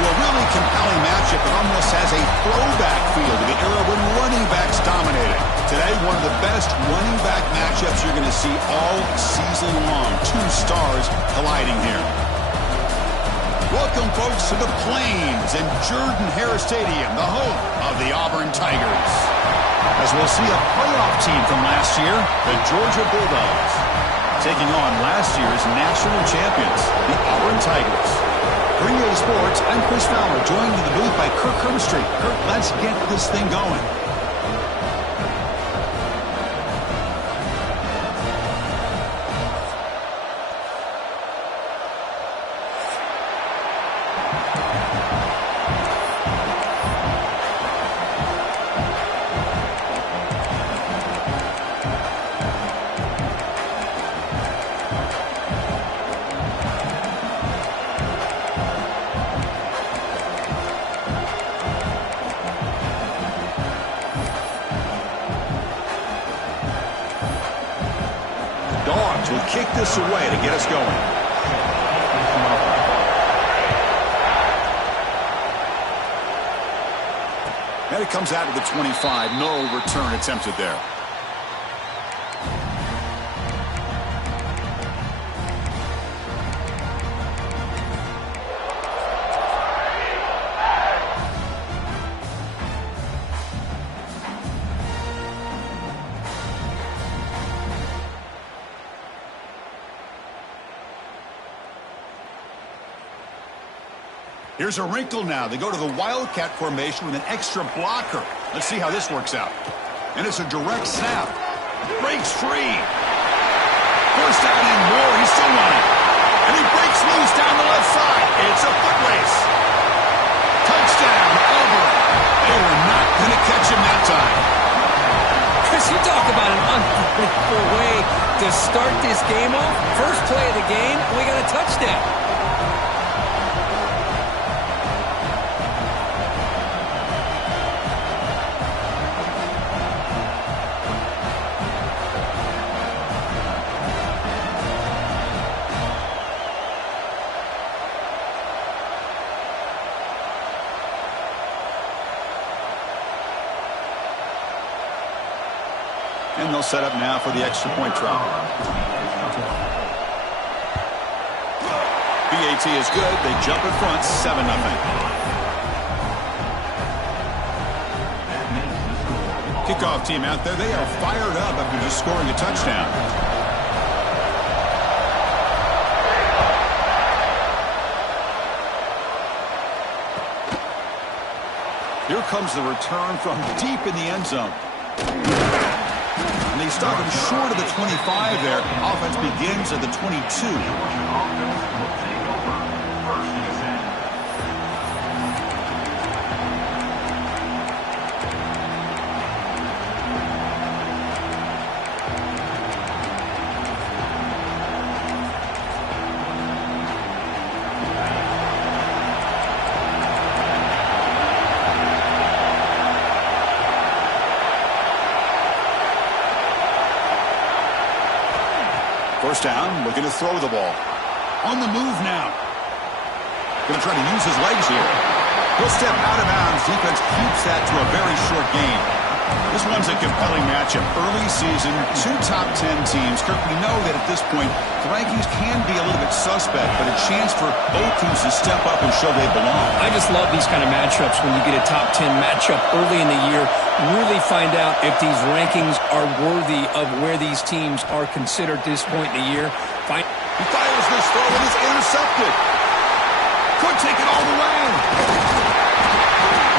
into a really compelling matchup that almost has a throwback feel to the era when running backs dominated. Today, one of the best running back matchups you're going to see all season long. Two stars colliding here. Welcome, folks, to the Plains and Jordan-Hare Stadium, the home of the Auburn Tigers. As we'll see a playoff team from last year, the Georgia Bulldogs, taking on last year's national champions, the Auburn Tigers. For EA Sports, I'm Chris Fowler, joined in the booth by Kirk Herbstreit. Kirk, let's get this thing going. Dogs will kick this away to get us going. And it comes out to the 25. No return attempted there. Here's a wrinkle now. They go to the Wildcat formation with an extra blocker. Let's see how this works out. And it's a direct snap. Breaks free. First down and more. He's still running. And he breaks loose down the left side. It's a foot race. Touchdown, Auburn. They were not going to catch him that time. Chris, you talk about an unbelievable way to start this game off. First play of the game, and we got a touchdown. And they'll set up now for the extra point try. BAT is good. They jump in front, 7-0. Kickoff team out there. They are fired up after just scoring a touchdown. Here comes the return from deep in the end zone. And they stop him short of the 25 there. Offense begins at the 22. First down, looking to throw the ball. On the move now. Going to try to use his legs here. He'll step out of bounds. Defense keeps that to a very short gain. This one's a compelling matchup. Early season, two top 10 teams. Kirk, we know that at this point, the rankings can be a little bit suspect, but a chance for both teams to step up and show they belong. I just love these kind of matchups when you get a top 10 matchup early in the year. Really find out if these rankings are worthy of where these teams are considered at this point in the year. He fires this throw and it's intercepted. Could take it all the way.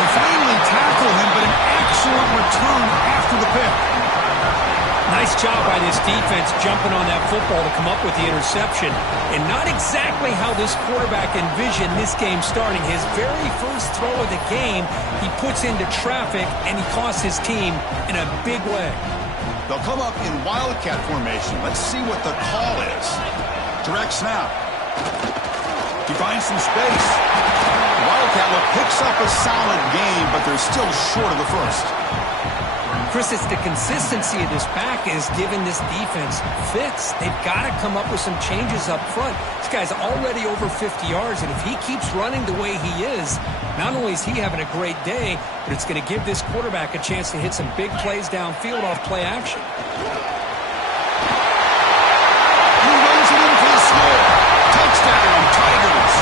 They finally tackle him, but an excellent return after the pick. Nice job by this defense jumping on that football to come up with the interception. And not exactly how this quarterback envisioned this game starting. His very first throw of the game, he puts into traffic, and he costs his team in a big way. They'll come up in Wildcat formation. Let's see what the call is. Direct snap. He finds some space. Wildcat picks up a solid game, but they're still short of the first. Chris, it's the consistency of this back is giving this defense fits. They've got to come up with some changes up front. This guy's already over 50 yards, and if he keeps running the way he is, not only is he having a great day, but it's going to give this quarterback a chance to hit some big plays downfield off play action. He runs it in for the score. Touchdown, Tigers.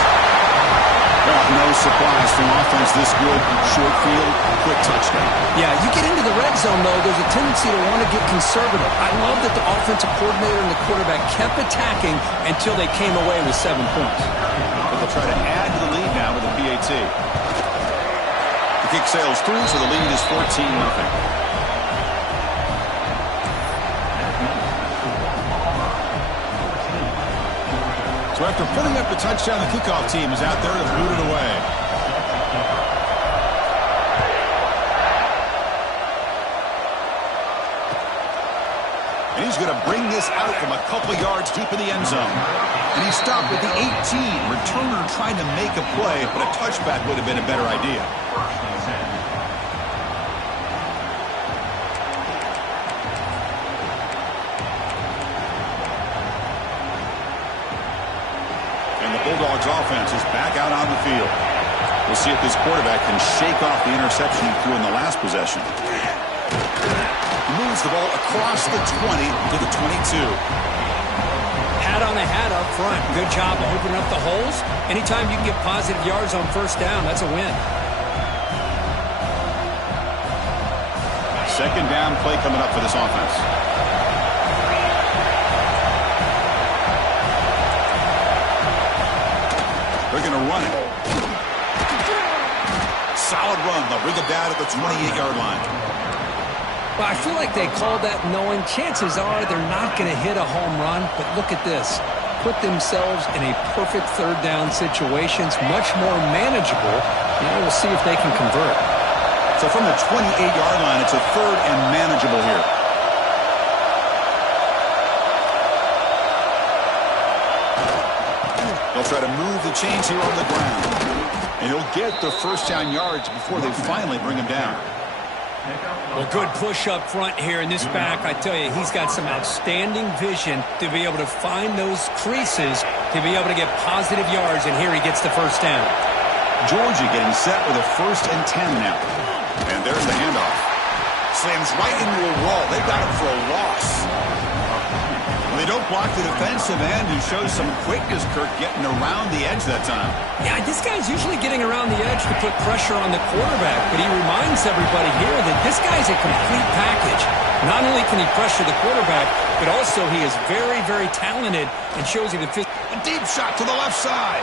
Well, no surprise from offense this good. Short field, quick touchdown. Yeah, you get into the red zone, though, there's a tendency to want to get conservative. I love that the offensive coordinator and the quarterback kept attacking until they came away with 7 points. But they'll try to add to the lead now with a PAT. The kick sails through, so the lead is 14-0. So after putting up the touchdown, the kickoff team is out there to boot it away. And he's going to bring this out from a couple yards deep in the end zone. And he stopped at the 18. Returner trying to make a play, but a touchback would have been a better idea. Bulldogs offense is back out on the field. We'll see if this quarterback can shake off the interception he threw in the last possession. He moves the ball across the 20 to the 22. Hat on a hat up front. Good job of opening up the holes. Anytime you can get positive yards on first down, that's a win. Second down play coming up for this offense. They're going to run it. Solid run. They'll bring it down at the 28-yard line. Well, I feel like they called that knowing chances are they're not going to hit a home run. But look at this. Put themselves in a perfect third down situations, much more manageable. Now we'll see if they can convert. So from the 28-yard line, it's a third and manageable here. They'll try to move the chains here on the ground. And he'll get the first down yards before they finally bring him down. Well, good push up front here in this back. I tell you, he's got some outstanding vision to be able to find those creases, to be able to get positive yards, and here he gets the first down. Georgia getting set with a 1st and 10 now. And there's the handoff. Slams right into a wall. They got him for a loss. They don't block the defensive end, who shows some quickness, Kirk, getting around the edge that time. Yeah, this guy's usually getting around the edge to put pressure on the quarterback, but he reminds everybody here that this guy's a complete package. Not only can he pressure the quarterback, but also he is very, very talented and shows you the fit. A deep shot to the left side.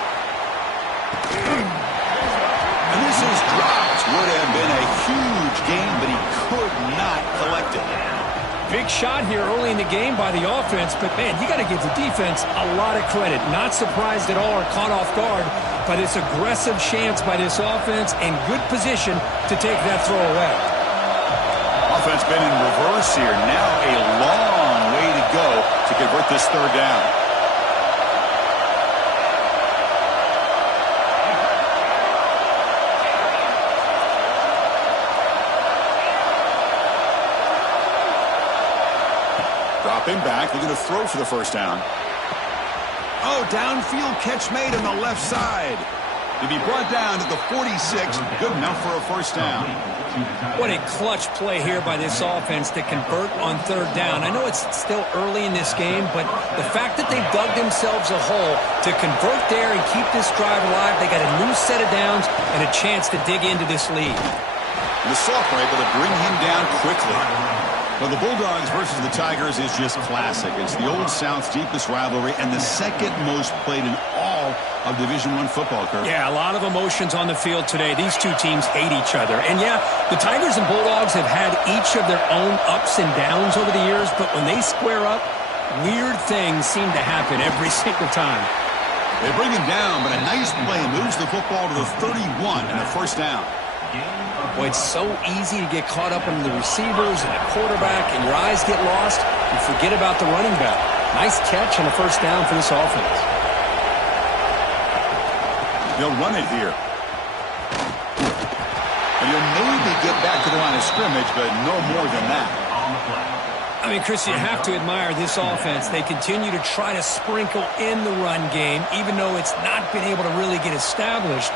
And this is dropped. Would have been a huge gain, but he could not collect it. Big shot here early in the game by the offense, but, man, you got to give the defense a lot of credit. Not surprised at all or caught off guard by this aggressive chance by this offense and good position to take that throw away. Offense been in reverse here. Now a long way to go to convert this third down. Dropping back, they're going to throw for the first down. Oh, downfield catch made on the left side. To be brought down to the 46, good enough for a first down. What a clutch play here by this offense to convert on third down. I know it's still early in this game, but the fact that they dug themselves a hole to convert there and keep this drive alive, they got a new set of downs and a chance to dig into this lead. And the Soft are able to bring him down quickly. Well, the Bulldogs versus the Tigers is just classic. It's the Old South's deepest rivalry and the second most played in all of Division I football, Kirk. Yeah, a lot of emotions on the field today. These two teams hate each other. And, yeah, the Tigers and Bulldogs have had each of their own ups and downs over the years, but when they square up, weird things seem to happen every single time. They bring him down, but a nice play moves the football to the 31 and a first down. Boy, it's so easy to get caught up in the receivers and the quarterback, and your eyes get lost. You forget about the running back. Nice catch and a first down for this offense. They'll run it here. And You'll maybe get back to the line of scrimmage, but no more than that. I mean, Chris, you have to admire this offense. They continue to try to sprinkle in the run game, even though it's not been able to really get established.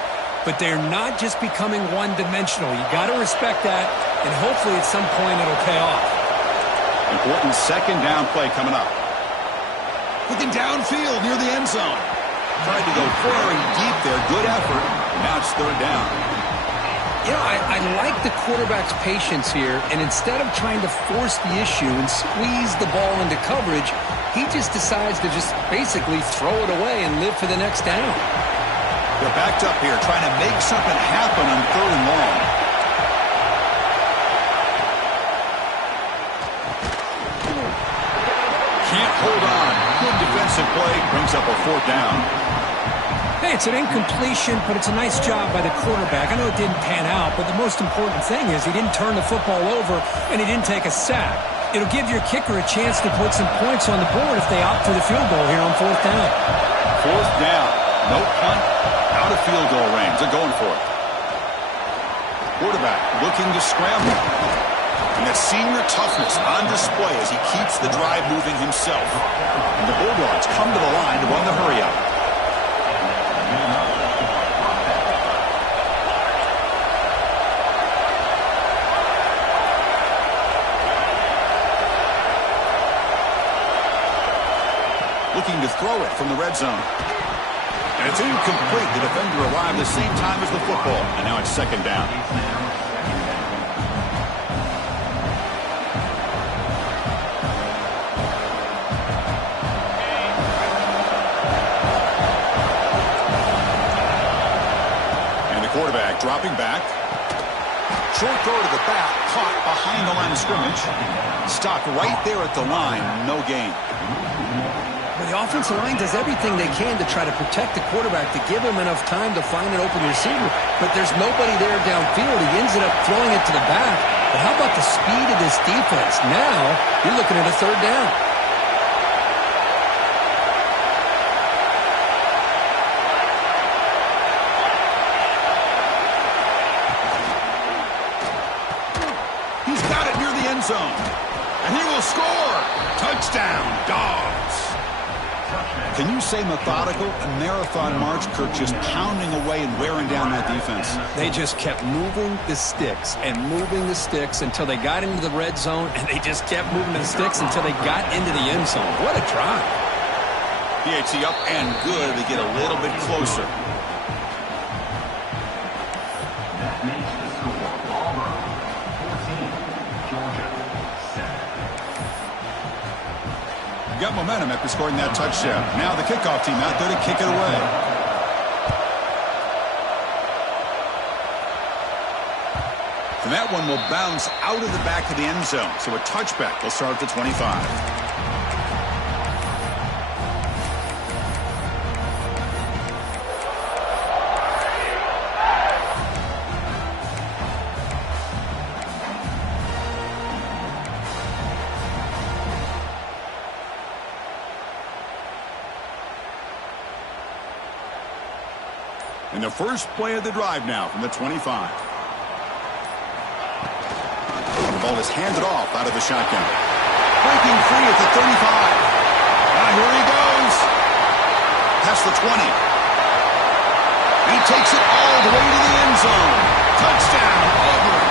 But they're not just becoming one-dimensional. You got to respect that, and hopefully at some point it'll pay off. Important second down play coming up. Looking downfield near the end zone. Tried to go very deep there. Good effort. Now it's third down. You know, I like the quarterback's patience here, and instead of trying to force the issue and squeeze the ball into coverage, he just decides to just basically throw it away and live for the next down. They're backed up here, trying to make something happen on third and long. Can't hold on. Good defensive play. Brings up a fourth down. Hey, it's an incompletion, but it's a nice job by the quarterback. I know it didn't pan out, but the most important thing is he didn't turn the football over and he didn't take a sack. It'll give your kicker a chance to put some points on the board if they opt for the field goal here on fourth down. Fourth down. No punt. Out of field goal range. They're going for it. Quarterback looking to scramble. And that senior toughness on display as he keeps the drive moving himself. And the Bulldogs come to the line to run the hurry up. Looking to throw it from the red zone. And it's incomplete. The defender arrived the same time as the football. And now it's second down. And the quarterback dropping back. Short throw to the back. Caught behind the line of scrimmage. Stopped right there at the line. No gain. The offensive line does everything they can to try to protect the quarterback, to give him enough time to find an open receiver. But there's nobody there downfield. He ends up throwing it to the back. But how about the speed of this defense? Now you're looking at a third down. He's got it near the end zone. And he will score. Touchdown, Dogs. Can you say methodical? A marathon march, Kirk, just pounding away and wearing down that defense. They just kept moving the sticks and moving the sticks until they got into the red zone, and they just kept moving the sticks until they got into the end zone. What a drive. PHC up and good to get a little bit closer. Got momentum after scoring that touchdown. Now the kickoff team out there to kick it away. And that one will bounce out of the back of the end zone. So a touchback will start at the 25. And the first play of the drive now from the 25. The ball is handed off out of the shotgun. Breaking free at the 35. Now here he goes. Past the 20. He takes it all the way to the end zone. Touchdown, Auburn.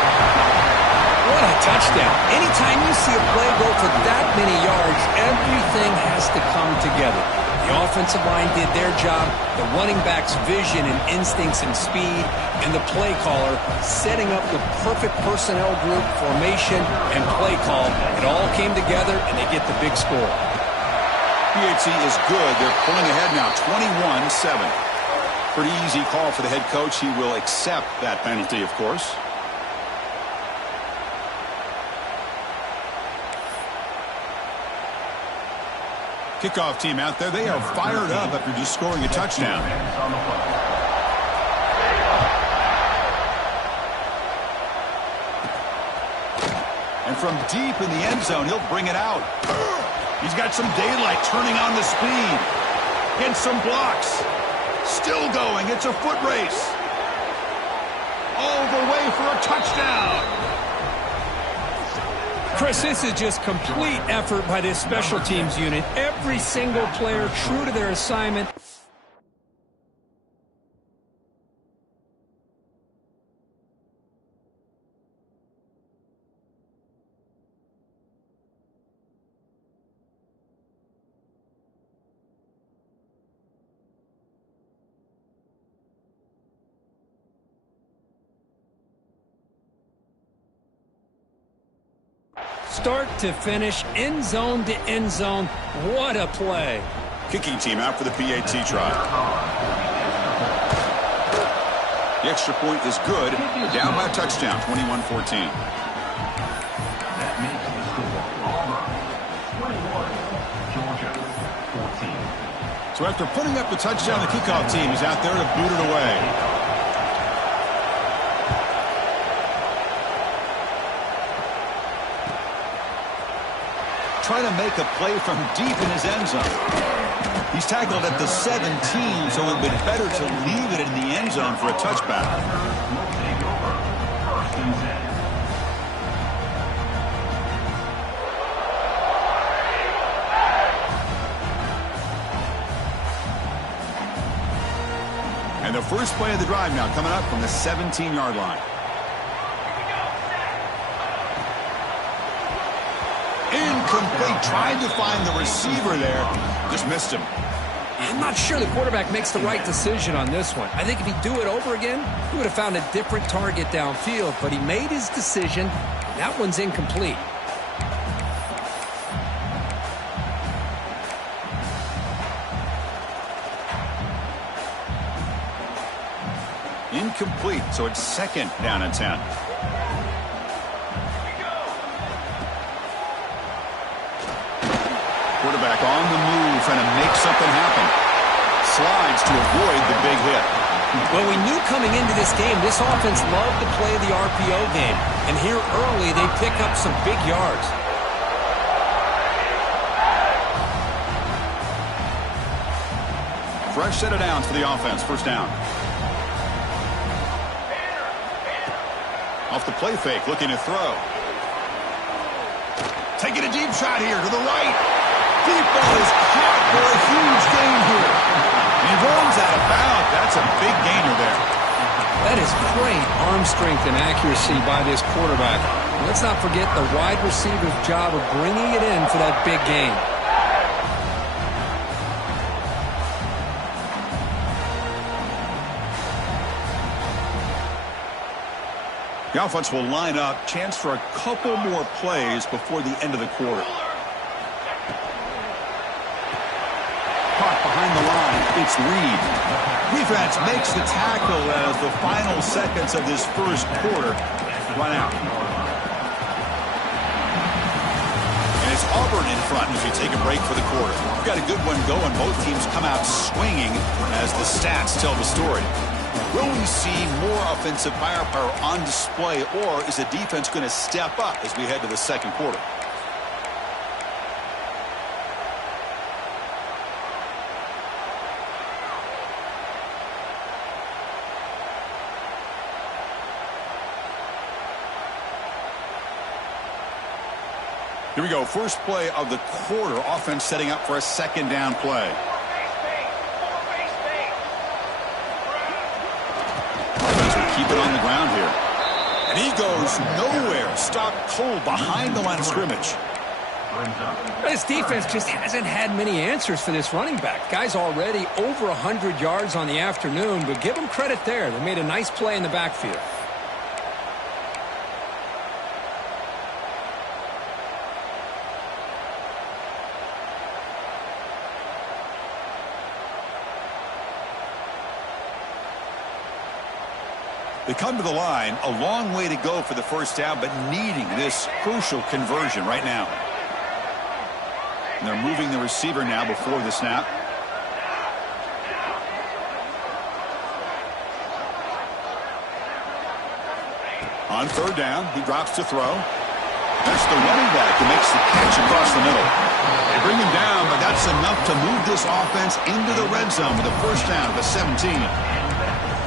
What a touchdown. Anytime you see a play go for that many yards, everything has to come together. The offensive line did their job, the running back's vision and instincts and speed, and the play caller setting up the perfect personnel group, formation, and play call. It all came together, and they get the big score. PHC is good. They're pulling ahead now, 21-7. Pretty easy call for the head coach. He will accept that penalty, of course. Kickoff team out there. They are fired up after just scoring a touchdown. And from deep in the end zone, he'll bring it out. He's got some daylight turning on the speed. Against some blocks. Still going. It's a foot race. all the way for a touchdown. Chris, this is just complete effort by this special teams unit. Every single player true to their assignment. Start to finish, end zone to end zone. What a play. Kicking team out for the PAT try. The extra point is good. Down by a touchdown, 21-14. So after putting up the touchdown, the kickoff team is out there to boot it away. Trying to make a play from deep in his end zone. He's tackled at the 17, so it would be better to leave it in the end zone for a touchback. And the first play of the drive now coming up from the 17-yard line. Incomplete, trying to find the receiver there. Just missed him. I'm not sure the quarterback makes the right decision on this one. I think if he'd do it over again, he would have found a different target downfield, but he made his decision. That one's incomplete. Incomplete, so it's second down and 10. Quarterback on the move, trying to make something happen. Slides to avoid the big hit. Well, we knew coming into this game, this offense loved to play the RPO game. And here early, they pick up some big yards. Fresh set of downs for the offense, first down. Off the play fake, looking to throw. Taking a deep shot here to the right. Deep ball is caught for a huge gain here. He runs out of bounds. That's a big gainer there. That is great arm strength and accuracy by this quarterback. Let's not forget the wide receiver's job of bringing it in for that big gain. The offense will line up. Chance for a couple more plays before the end of the quarter. Caught behind the line. It's Reed. Defense makes the tackle as the final seconds of this first quarter run out. And it's Auburn in front as we take a break for the quarter. We've got a good one going. Both teams come out swinging as the stats tell the story. Will we see more offensive firepower on display, or is the defense going to step up as we head to the second quarter? Here we go. First play of the quarter. Offense setting up for a second down play. Keep it on the ground here. And he goes nowhere. Stopped cold behind the line of scrimmage. This defense just hasn't had many answers for this running back. Guy's already over 100 yards on the afternoon, but give them credit there. They made a nice play in the backfield. They come to the line, a long way to go for the first down, but needing this crucial conversion right now. And they're moving the receiver now before the snap. On third down, he drops to throw. That's the running back who makes the catch across the middle. They bring him down, but that's enough to move this offense into the red zone with a first down of the 17.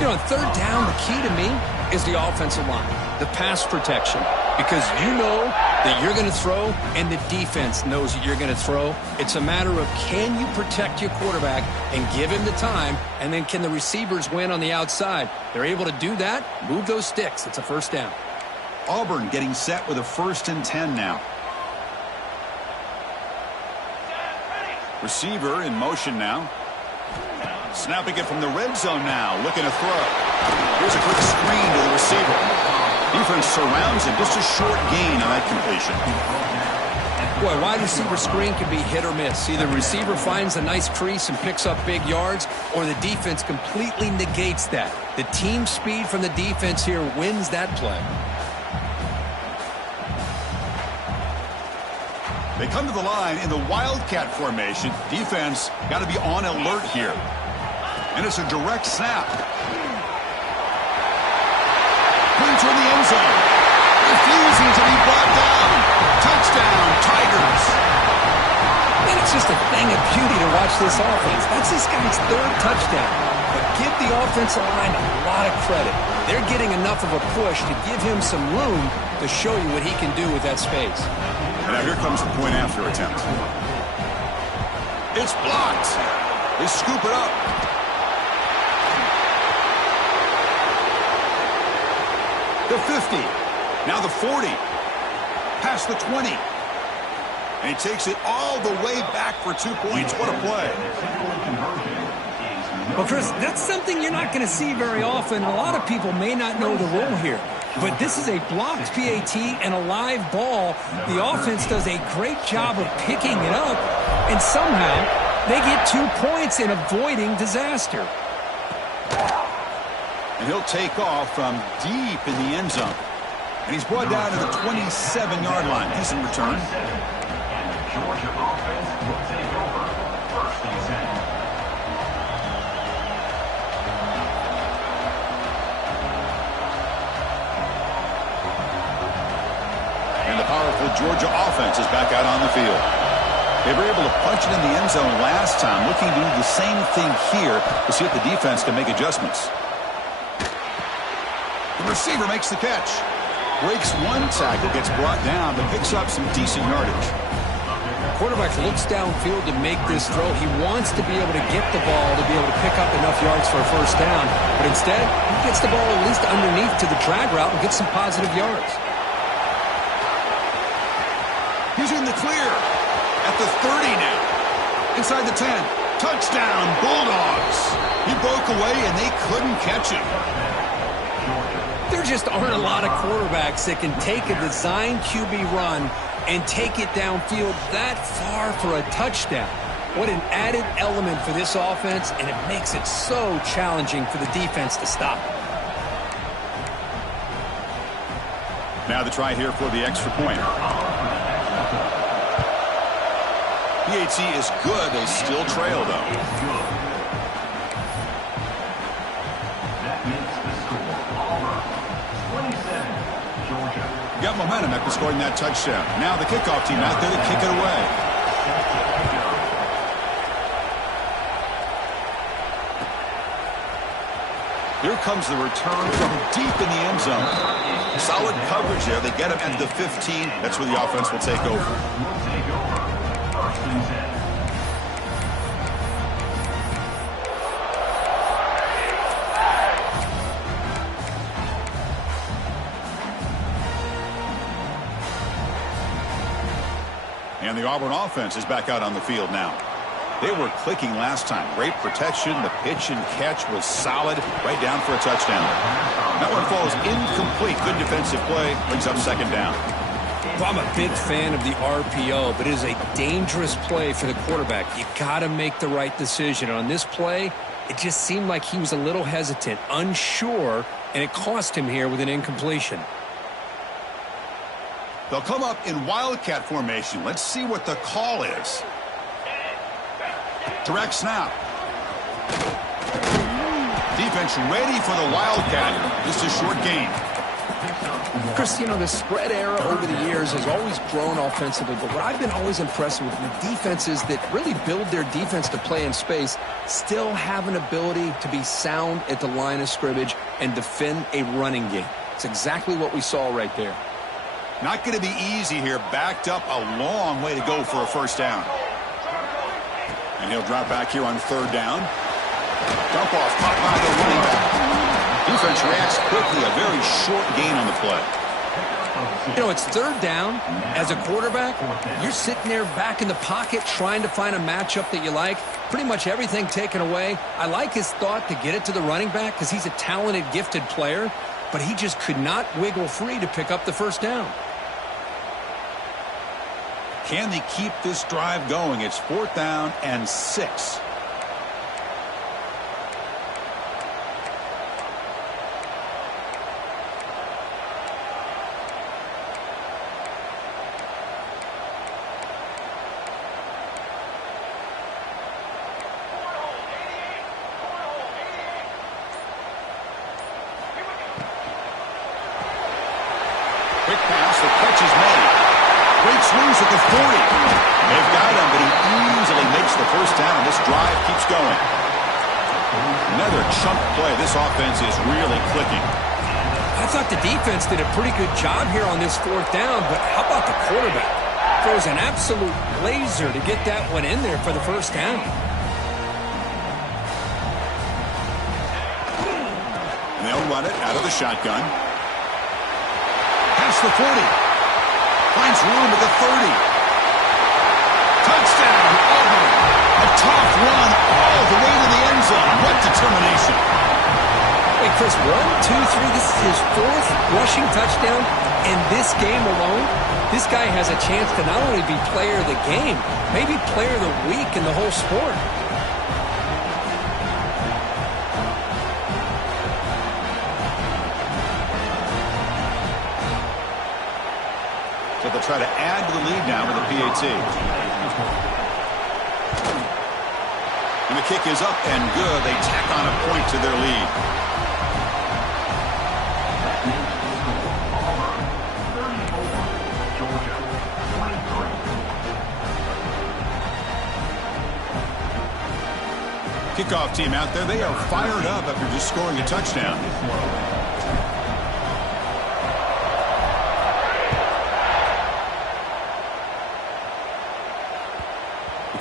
You know, on third down, the key to me is the offensive line, the pass protection, because you know that you're going to throw and the defense knows that you're going to throw. It's a matter of can you protect your quarterback and give him the time, and then can the receivers win on the outside? They're able to do that, move those sticks. It's a first down. Auburn getting set with a 1st and 10 now. Receiver in motion now. Snapping it from the red zone now, looking to throw. Here's a quick screen to the receiver. Defense surrounds him, just a short gain on that completion. Boy, wide receiver screen can be hit or miss. Either the receiver finds a nice crease and picks up big yards, or the defense completely negates that. The team speed from the defense here wins that play. They come to the line in the Wildcat formation. Defense got to be on alert here. And it's a direct snap. Put toward the end zone. Refusing to be brought down. Touchdown, Tigers. And it's just a thing of beauty to watch this offense. That's this guy's 3rd touchdown. But give the offensive line a lot of credit. They're getting enough of a push to give him some room to show you what he can do with that space. And now here comes the point after attempt. It's blocked. They scoop it up. The 50. Now the 40. Past the 20. And he takes it all the way back for 2 points. What a play. Well, Chris, that's something you're not going to see very often. A lot of people may not know the rule here. But this is a blocked PAT and a live ball. The offense does a great job of picking it up, and somehow they get 2 points in avoiding disaster. And he'll take off from deep in the end zone. And he's brought down to the 27-yard line. Decent return. Georgia offense will take over 1st and 10. And the powerful Georgia offense is back out on the field. They were able to punch it in the end zone last time, looking to do the same thing here to see if the defense can make adjustments. The receiver makes the catch. Breaks one tackle, gets brought down, but picks up some decent yardage. Quarterback looks downfield to make this throw. He wants to be able to get the ball to be able to pick up enough yards for a first down. But instead, he gets the ball at least underneath to the drag route and gets some positive yards. He's in the clear at the 30 now. Inside the 10. Touchdown, Bulldogs. He broke away, and they couldn't catch him. There just aren't a lot of quarterbacks that can take a design QB run and take it downfield that far for a touchdown. What an added element for this offense, and it makes it so challenging for the defense to stop. Now the try here for the extra point. PAT is good. They still trail, though. That makes the score Auburn 27, Georgia. Got momentum after scoring that touchdown. Now the kickoff team out there to kick it away. Here comes the return from deep in the end zone. Solid coverage there. They get him at the 15. That's where the offense will take over. Will take over 1st and 10. And the Auburn offense is back out on the field now. They were clicking last time. Great protection. The pitch and catch was solid. Right down for a touchdown. That one falls incomplete. Good defensive play. Brings up 2nd down. Well, I'm a big fan of the RPO, but it is a dangerous play for the quarterback. You got to make the right decision. On this play, it just seemed like he was a little hesitant, unsure, and it cost him here with an incompletion. They'll come up in Wildcat formation. Let's see what the call is. Direct snap. Defense ready for the Wildcat. Just a short gain. Chris, you know, the spread era over the years has always grown offensively, but what I've been always impressed with defenses that really build their defense to play in space still have an ability to be sound at the line of scrimmage and defend a running game. It's exactly what we saw right there. Not going to be easy here. Backed up a long way to go for a first down. And he'll drop back here on third down. Dump off caught by the running back. Defense reacts quickly. A very short gain on the play. You know, it's third down. As a quarterback, you're sitting there back in the pocket trying to find a matchup that you like. Pretty much everything taken away. I like his thought to get it to the running back because he's a talented, gifted player, but he just could not wiggle free to pick up the first down. Can they keep this drive going? It's 4th down and 6. Quick pass, the catch is made. Breaks loose at the 40. They've got him, but he easily makes the first down, and this drive keeps going. Another chunk play. This offense is really clicking. I thought the defense did a pretty good job here on this 4th down, but how about the quarterback? Throws an absolute laser to get that one in there for the first down. And they'll run it out of the shotgun. Past the 40. Finds room at the 30. Touchdown, Auburn. A tough run all the way to the end zone. What determination. Wait, Chris, 1, 2, 3. This is his 4th rushing touchdown in this game alone. This guy has a chance to not only be player of the game, maybe player of the week in the whole sport. So they'll try to add to the lead now with a PAT. And the kick is up and good. They tack on a point to their lead. Kickoff team out there. They are fired up after just scoring a touchdown.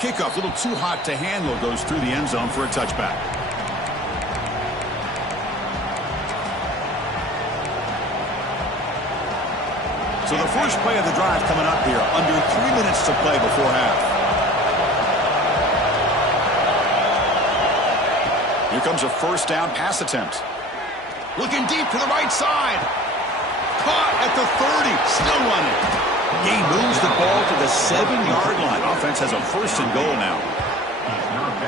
Kickoff, a little too hot to handle, goes through the end zone for a touchback. So the first play of the drive coming up here, under 3 minutes to play before half. Here comes a first down pass attempt. Looking deep to the right side. Caught at the 30, still running. He moves the ball to the 7-yard line. Offense has a first and goal now.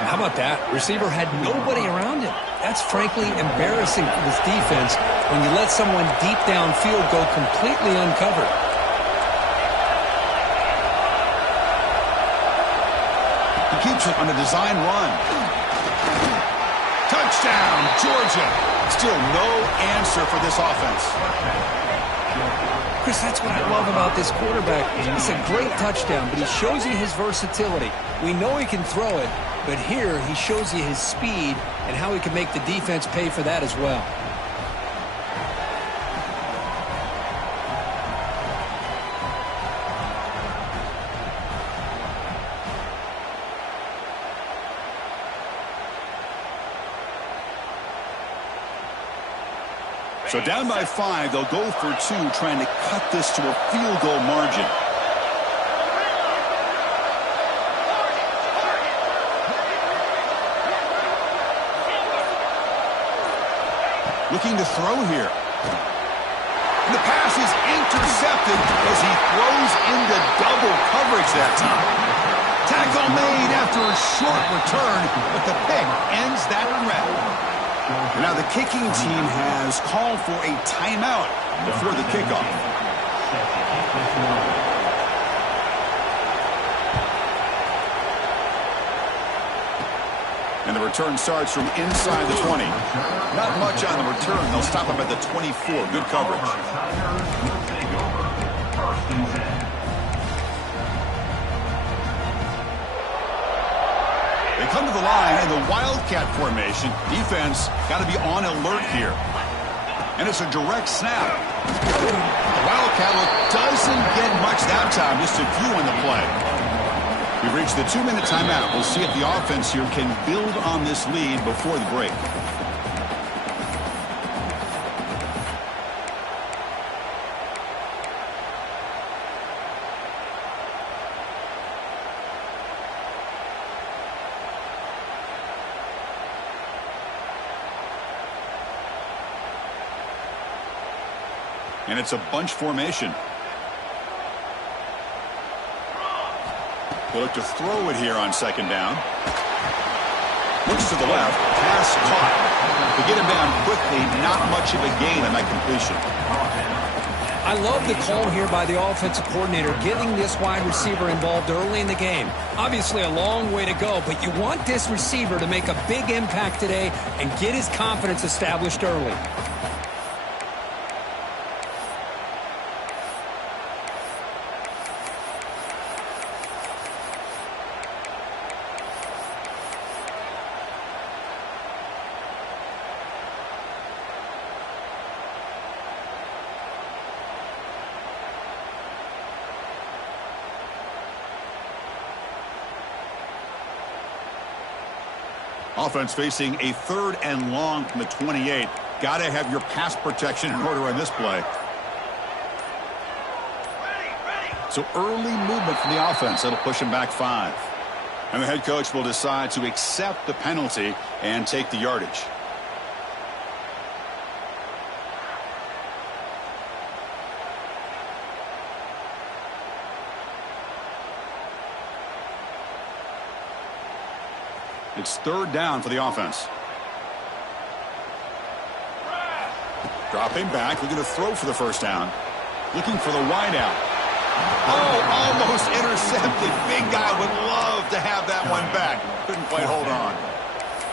How about that? Receiver had nobody around him. That's frankly embarrassing for this defense when you let someone deep downfield go completely uncovered. He keeps it on a design run. Touchdown, Georgia. Still no answer for this offense. Chris, that's what I love about this quarterback. It's a great touchdown, but he shows you his versatility. We know he can throw it, but here he shows you his speed and how he can make the defense pay for that as well. So down by 5, they'll go for 2, trying to cut this to a field goal margin. Looking to throw here. The pass is intercepted as he throws into double coverage that time. Tackle made after a short return, but the pick ends that threat. Now the kicking team has called for a timeout before the kickoff. And the return starts from inside the 20. Not much on the return. They'll stop him at the 24. Good coverage. They come to the line in the Wildcat formation. Defense got to be on alert here. And it's a direct snap. The Wildcat look doesn't get much that time, just a few in the play. We've reached the 2-minute timeout. We'll see if the offense here can build on this lead before the break. And it's a bunch formation. They look to throw it here on second down. Looks to the left. Pass caught. To get him down quickly, not much of a gain on that completion. I love the call here by the offensive coordinator, getting this wide receiver involved early in the game. Obviously a long way to go, but you want this receiver to make a big impact today and get his confidence established early. Offense facing a 3rd and long from the 28. Got to have your pass protection in order on this play. So early movement from the offense. That'll push him back 5. And the head coach will decide to accept the penalty and take the yardage. It's 3rd down for the offense. Dropping back, looking to throw for the first down. Looking for the wideout. Oh, almost intercepted. Big guy would love to have that one back. Couldn't quite hold on.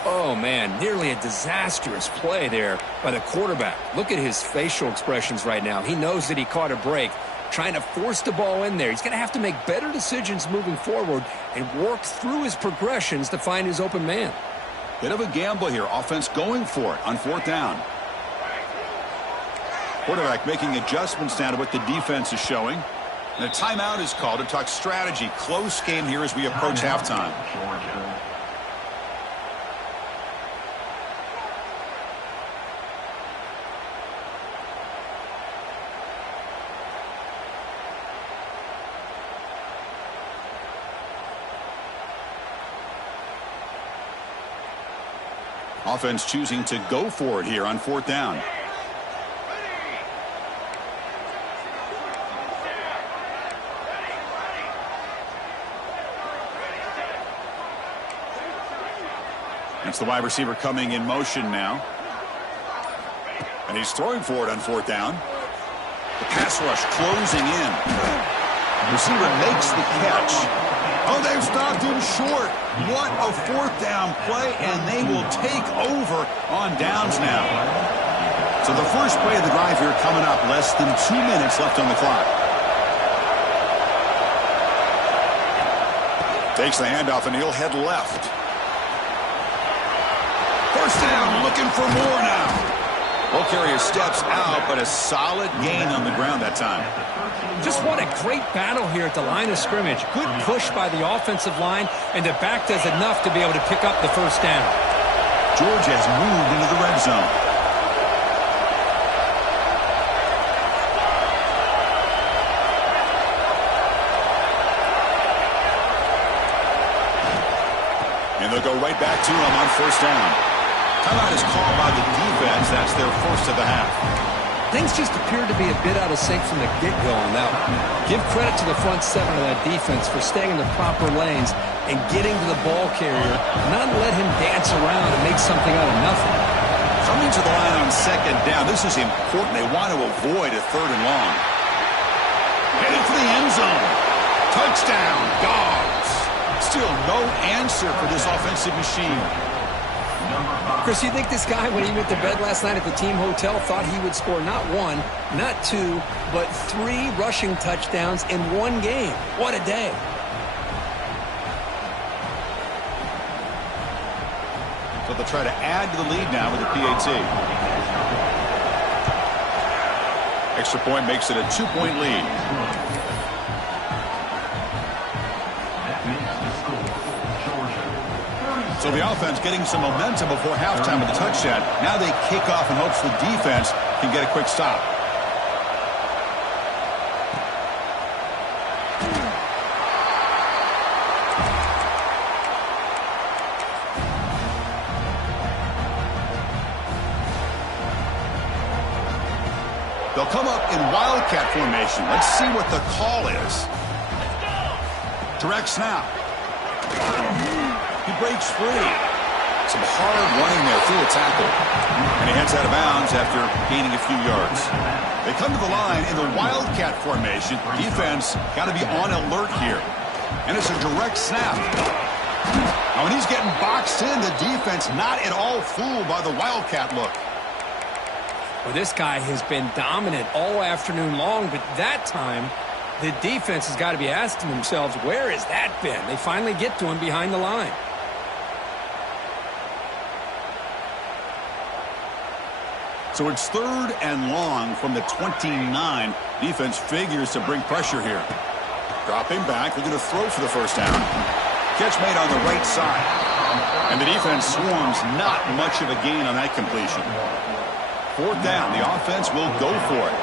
Oh, man, nearly a disastrous play there by the quarterback. Look at his facial expressions right now. He knows that he caught a break, trying to force the ball in there. He's going to have to make better decisions moving forward and work through his progressions to find his open man. Bit of a gamble here. Offense going for it on 4th down. Quarterback making adjustments now to what the defense is showing. And a timeout is called to talk strategy. Close game here as we approach halftime. Offense choosing to go for it here on 4th down. That's the wide receiver coming in motion now. And he's throwing for it on 4th down. The pass rush closing in. The receiver makes the catch. Oh, they've stopped him short. What a 4th down play, and they will take over on downs now. So the first play of the drive here coming up, less than 2 minutes left on the clock. Takes the handoff, and he'll head left. First down, looking for more now. Ball carrier steps out, but a solid gain on the ground that time. Just what a great battle here at the line of scrimmage. Good push by the offensive line, and the back does enough to be able to pick up the first down. Georgia has moved into the red zone. And they'll go right back to him on 1st down. Timeout is called by the defense. That's their first of the half. Things just appeared to be a bit out of sync from the get-go on that one. Give credit to the front 7 of that defense for staying in the proper lanes and getting to the ball carrier, not let him dance around and make something out of nothing. Coming to the line on 2nd down. This is important. They want to avoid a 3rd and long. Headed for the end zone. Touchdown, Dogs. Still no answer for this offensive machine. Chris, you think this guy, when he went to bed last night at the team hotel, thought he would score not 1, not 2, but 3 rushing touchdowns in 1 game? What a day. So they'll try to add to the lead now with the PAT. Extra point makes it a 2-point lead. So the offense getting some momentum before halftime with the touchdown. Now they kick off in hopes the defense can get a quick stop. They'll come up in wildcat formation. Let's see what the call is. Direct snap. He breaks free. Some hard running there through a tackle. And he heads out of bounds after gaining a few yards. They come to the line in the wildcat formation. Defense got to be on alert here. And it's a direct snap. Now when he's getting boxed in, the defense not at all fooled by the wildcat look. Well, this guy has been dominant all afternoon long, but that time the defense has got to be asking themselves, where has that been? They finally get to him behind the line. So it's 3rd and long from the 29. Defense figures to bring pressure here. Dropping back, looking to throw for the first down. Catch made on the right side. And the defense swarms, not much of a gain on that completion. 4th down, the offense will go for it.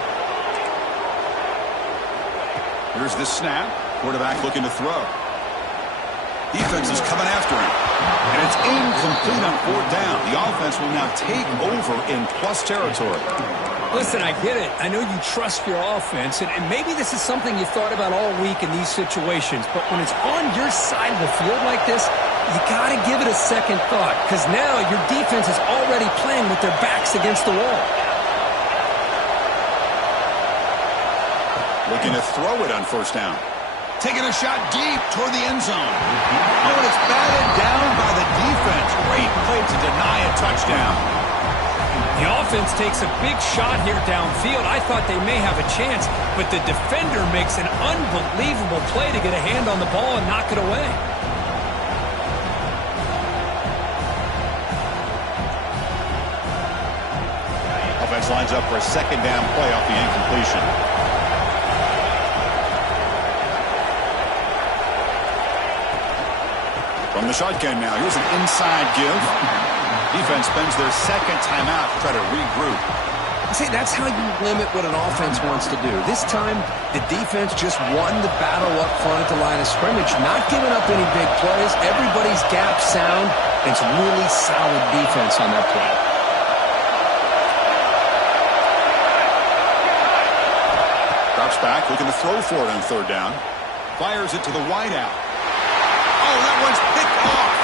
Here's the snap. Quarterback looking to throw. Defense is coming after him. And it's incomplete on 4th down. The offense will now take over in plus territory. Listen, I get it. I know you trust your offense, and maybe this is something you thought about all week in these situations, but when it's on your side of the field like this, you got to give it a second thought, because now your defense is already playing with their backs against the wall. Looking to throw it on 1st down. Taking a shot deep toward the end zone. Oh, and it's batted down by the defense. Great play to deny a touchdown. The offense takes a big shot here downfield. I thought they may have a chance, but the defender makes an unbelievable play to get a hand on the ball and knock it away. Offense lines up for a 2nd down play off the incompletion. From the shotgun now, here's an inside give. Defense spends their 2nd timeout to try to regroup. See, that's how you limit what an offense wants to do. This time, the defense just won the battle up front at the line of scrimmage, not giving up any big plays. Everybody's gap sound. It's really solid defense on that play. Drops back, looking to throw for it on 3rd down. Fires it to the wideout. Oh, that one's picked off.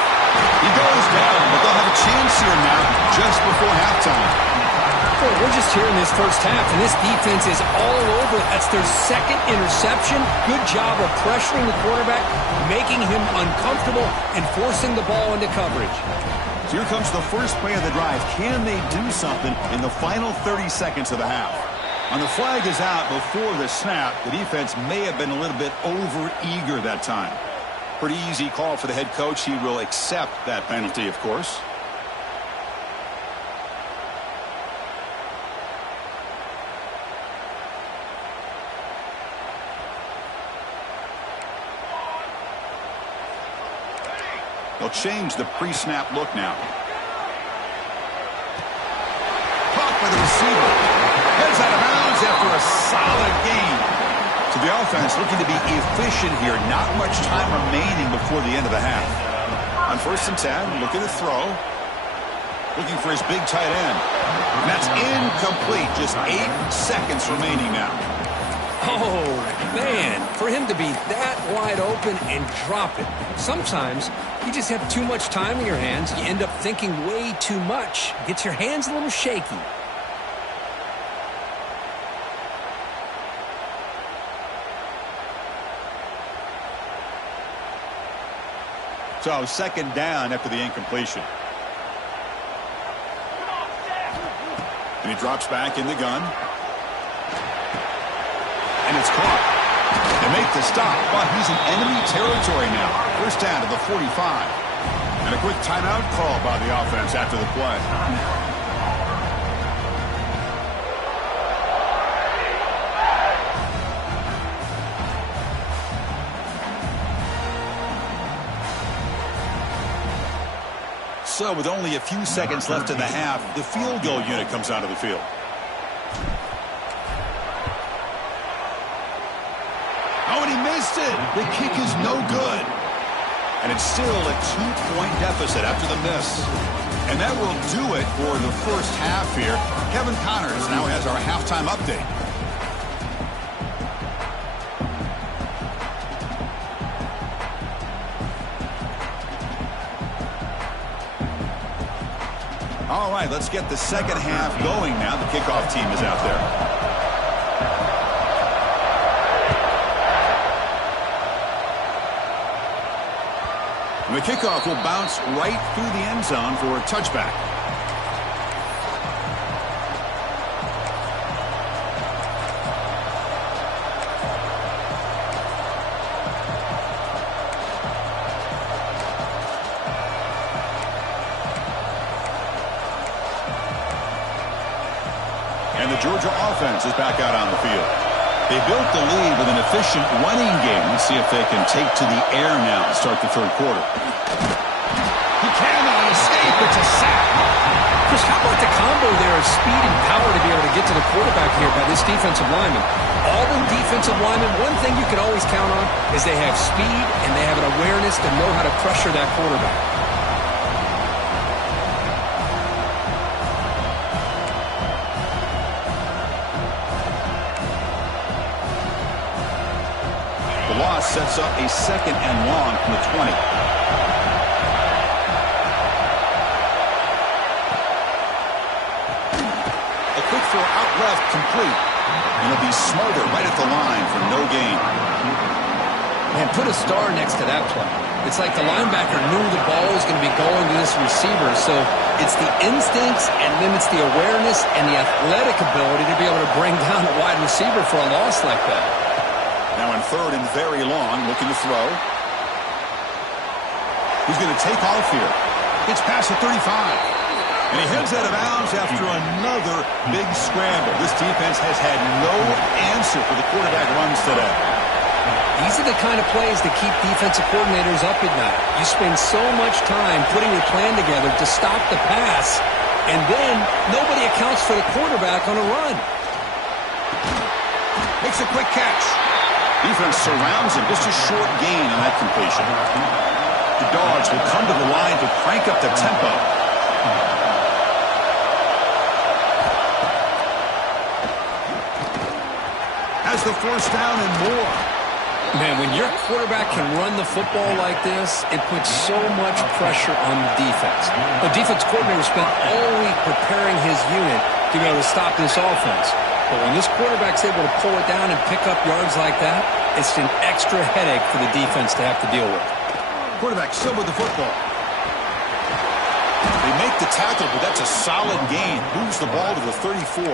He goes down, but they'll have a chance here now just before halftime. Well, we're just here in this first half, and this defense is all over. That's their 2nd interception. Good job of pressuring the quarterback, making him uncomfortable, and forcing the ball into coverage. So here comes the first play of the drive. Can they do something in the final 30 seconds of the half? And the flag is out before the snap. The defense may have been a little bit over-eager that time. Pretty easy call for the head coach. He will accept that penalty, of course. They'll change the pre-snap look now. Caught by the receiver. Heads out of bounds after a solid game. So the offense looking to be efficient here. Not much time remaining before the end of the half. On 1st and 10, looking to throw. Looking for his big tight end. And that's incomplete. Just 8 seconds remaining now. Oh, man, for him to be that wide open and drop it. Sometimes you just have too much time in your hands. You end up thinking way too much. Gets your hands a little shaky. So 2nd down after the incompletion. And he drops back in the gun. And it's caught. They make the stop, but he's in enemy territory now. 1st down to the 45. And a quick timeout call by the offense after the play. So with only a few seconds left in the half, the field goal unit comes out of the field. Oh, and he missed it. The kick is no good. And it's still a 2-point deficit after the miss. And that will do it for the first half here. Kevin Connors now has our halftime update. All right, let's get the second half going now. The kickoff team is out there. And the kickoff will bounce right through the end zone for a touchback. And the Georgia offense is back out on the field. They built the lead with an efficient running game. Let's see if they can take to the air now and start the third quarter. He cannot escape. It's a sack. Chris, how about the combo there of speed and power to be able to get to the quarterback here by this defensive lineman? Auburn defensive linemen, one thing you can always count on is they have speed and they have an awareness to know how to pressure that quarterback. Sets up a 2nd and long from the 20. A quick throw out left, complete. And he'll be smarter right at the line for no gain. Man, put a star next to that play. It's like the linebacker knew the ball was going to be going to this receiver, so it's the instincts and then it's the awareness and the athletic ability to be able to bring down a wide receiver for a loss like that. Now in 3rd and very long, looking to throw. He's going to take off here. Gets past the 35. And he heads out of bounds after another big scramble. This defense has had no answer for the quarterback runs today. These are the kind of plays that keep defensive coordinators up at night. You spend so much time putting your plan together to stop the pass, and then nobody accounts for the quarterback on a run. Makes a quick catch. Defense surrounds him. Just a short gain on that completion. The Dogs will come to the line to crank up the tempo. Has the first down and more. Man, when your quarterback can run the football like this, it puts so much pressure on the defense. The defense coordinator spent all week preparing his unit to be able to stop this offense. But when this quarterback's able to pull it down and pick up yards like that, it's an extra headache for the defense to have to deal with. Quarterback still with the football. They make the tackle, but that's a solid gain. Moves the ball to the 34.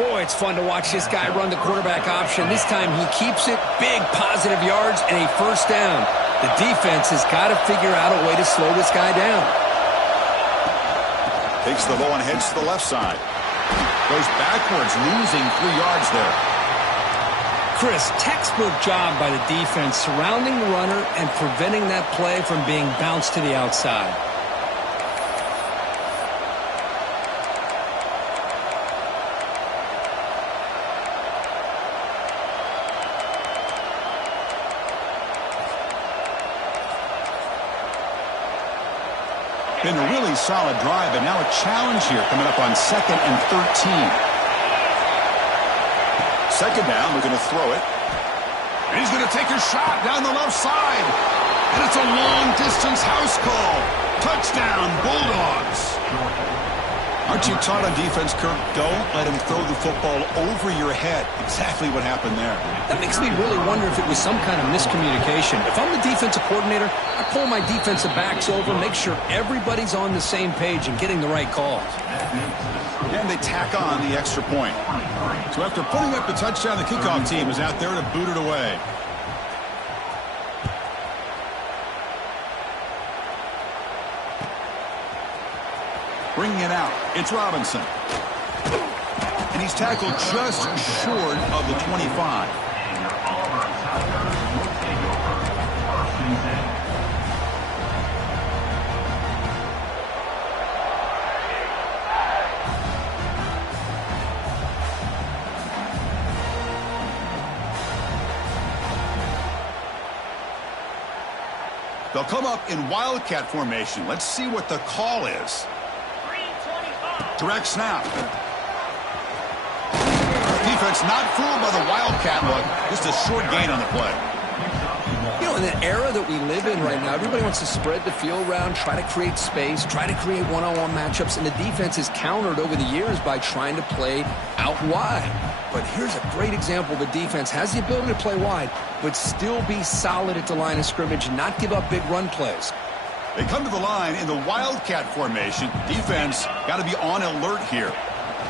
Boy, it's fun to watch this guy run the quarterback option. This time he keeps it, big positive yards, and a first down. The defense has got to figure out a way to slow this guy down. Takes the ball and heads to the left side. Goes backwards, losing 3 yards there. Chris, textbook job by the defense surrounding the runner and preventing that play from being bounced to the outside. Been a really solid drive, and now a challenge here coming up on 2nd and 13. 2nd down, we're going to throw it. And he's going to take a shot down the left side. And it's a long-distance house call. Touchdown, Bulldogs. Aren't you taught on defense, Kirk? Don't let him throw the football over your head. Exactly what happened there. That makes me really wonder if it was some kind of miscommunication. If I'm the defensive coordinator, I pull my defensive backs over, make sure everybody's on the same page and getting the right calls. And they tack on the extra point. So after putting up the touchdown, the kickoff team is out there to boot it away. Bringing it out, it's Robinson. And he's tackled just short of the 25. They'll come up in wildcat formation. Let's see what the call is. Direct snap. Defense not fooled by the wildcat look. Just a short gain on the play. You know, in the era that we live in right now, everybody wants to spread the field around, try to create space, try to create one-on-one matchups, and the defense is countered over the years by trying to play out wide. But here's a great example. The defense has the ability to play wide, but still be solid at the line of scrimmage and not give up big run plays. They come to the line in the wildcat formation. Defense got to be on alert here.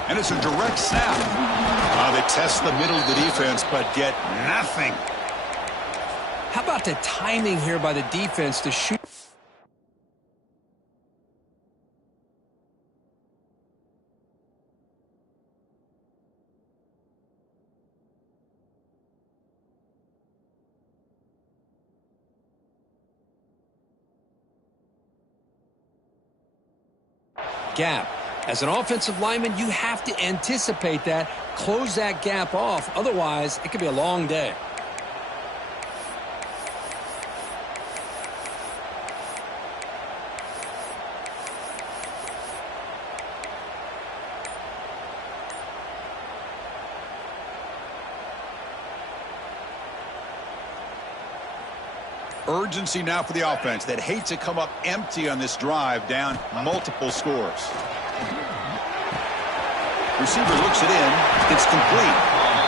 And it's a direct snap. They test the middle of the defense, but get nothing. How about the timing here by the defense to shoot? Gap. As an offensive lineman, you have to anticipate that, close that gap off. Otherwise, it could be a long day. Urgency now for the offense that hate to come up empty on this drive, down multiple scores. Receiver looks it in. It's complete.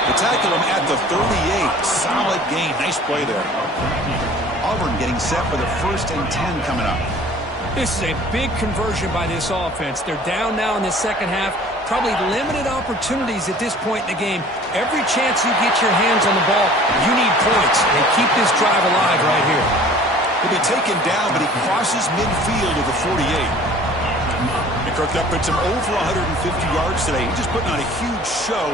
They tackle him at the 38. Solid gain. Nice play there. Auburn getting set for the 1st and 10 coming up. This is a big conversion by this offense. They're down now in the second half. Probably limited opportunities at this point in the game. Every chance you get your hands on the ball, you need points. And keep this drive alive right here. He'll be taken down, but he crosses midfield of the 48. And Kirk, that puts him over 150 yards today. He's just putting on a huge show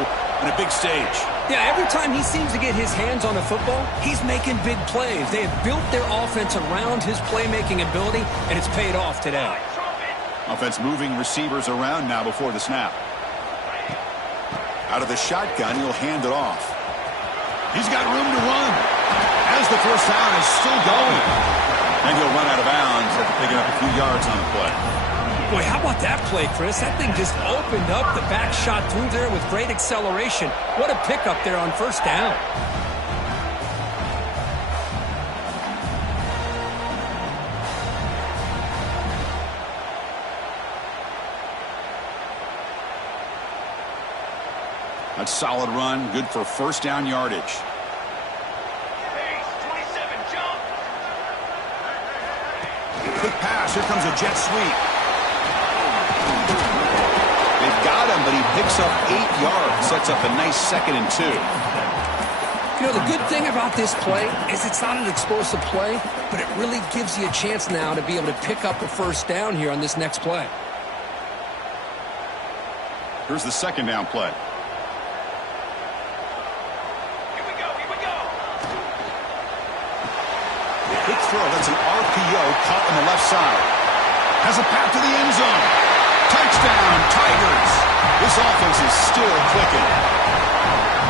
on a big stage. Yeah, every time he seems to get his hands on the football, he's making big plays. They have built their offense around his playmaking ability, and it's paid off today. Offense moving receivers around now before the snap. Out of the shotgun, he'll hand it off. He's got room to run as the first down is still going. And he'll run out of bounds after picking up a few yards on the play. Boy, how about that play, Chris? That thing just opened up. The back shot through there with great acceleration. What a pickup there on first down. A solid run, good for first down yardage. Quick pass, here comes a jet sweep. They've got him, but he picks up 8 yards, sets up a nice 2nd and 2. You know, the good thing about this play is it's not an explosive play, but it really gives you a chance now to be able to pick up a first down here on this next play. Here's the 2nd down play. Quick throw, that's an RPO caught on the left side. Has a path to the end zone. Touchdown, Tigers. This offense is still clicking.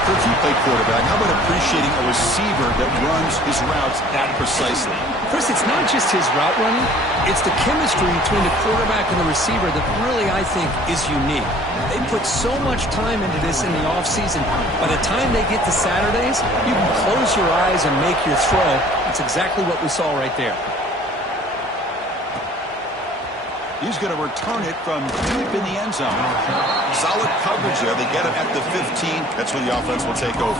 Kirk, you played quarterback. How about appreciating a receiver that runs his routes that precisely? Chris, it's not just his route running. It's the chemistry between the quarterback and the receiver that really, I think, is unique. They put so much time into this in the offseason. By the time they get to Saturdays, you can close your eyes and make your throw. That's exactly what we saw right there. He's going to return it from deep in the end zone. Solid coverage there. They get him at the 15. That's where the offense will take over.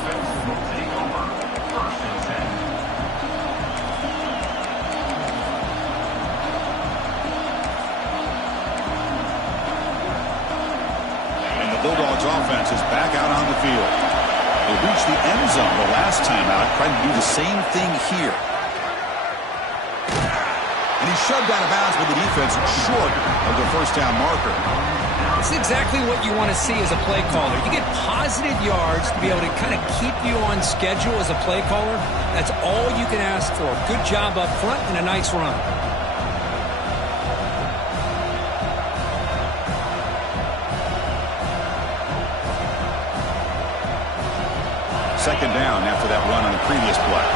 And the Bulldogs offense is back out on the field. They reached the end zone the last time out, trying to do the same thing here. And he shoved out of bounds with the defense short of the first down marker. It's exactly what you want to see as a play caller. You get positive yards to be able to kind of keep you on schedule as a play caller. That's all you can ask for. Good job up front and a nice run. Second down after that run on the previous play.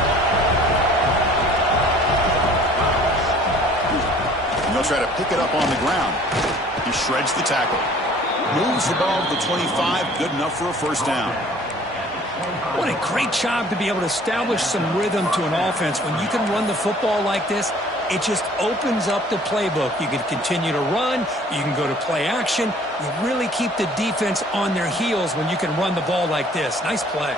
try to pick it up on the ground. He shreds the tackle. Moves the ball to the 25. Good enough for a first down. What a great job to be able to establish some rhythm to an offense. When you can run the football like this, it just opens up the playbook. You can continue to run. You can go to play action. You really keep the defense on their heels when you can run the ball like this. Nice play.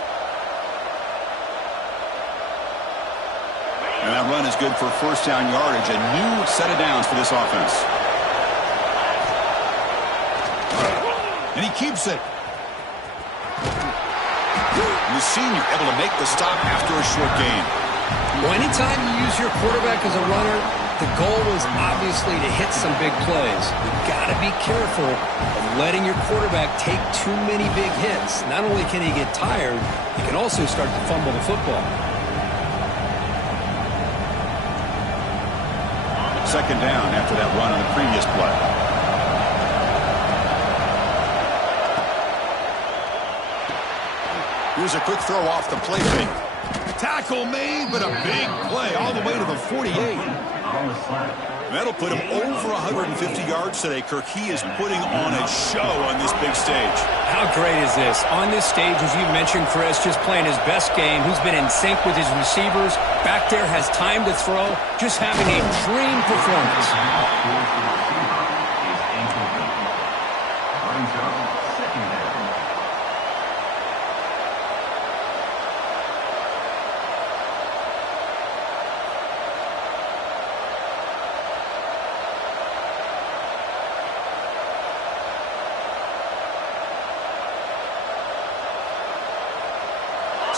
And that run is good for first down yardage. A new set of downs for this offense. And he keeps it. And the senior able to make the stop after a short gain. Well, anytime you use your quarterback as a runner, the goal is obviously to hit some big plays. You've got to be careful of letting your quarterback take too many big hits. Not only can he get tired, he can also start to fumble the football. Second down after that run on the previous play. Here's a quick throw off the play fake. Tackle made, but a big play all the way to the 48. That'll put him over 150 yards today, Kirk. He is putting on a show on this big stage. How great is this? On this stage, as you mentioned, Chris, just playing his best game. He's been in sync with his receivers. Back there has time to throw. Just having a dream performance.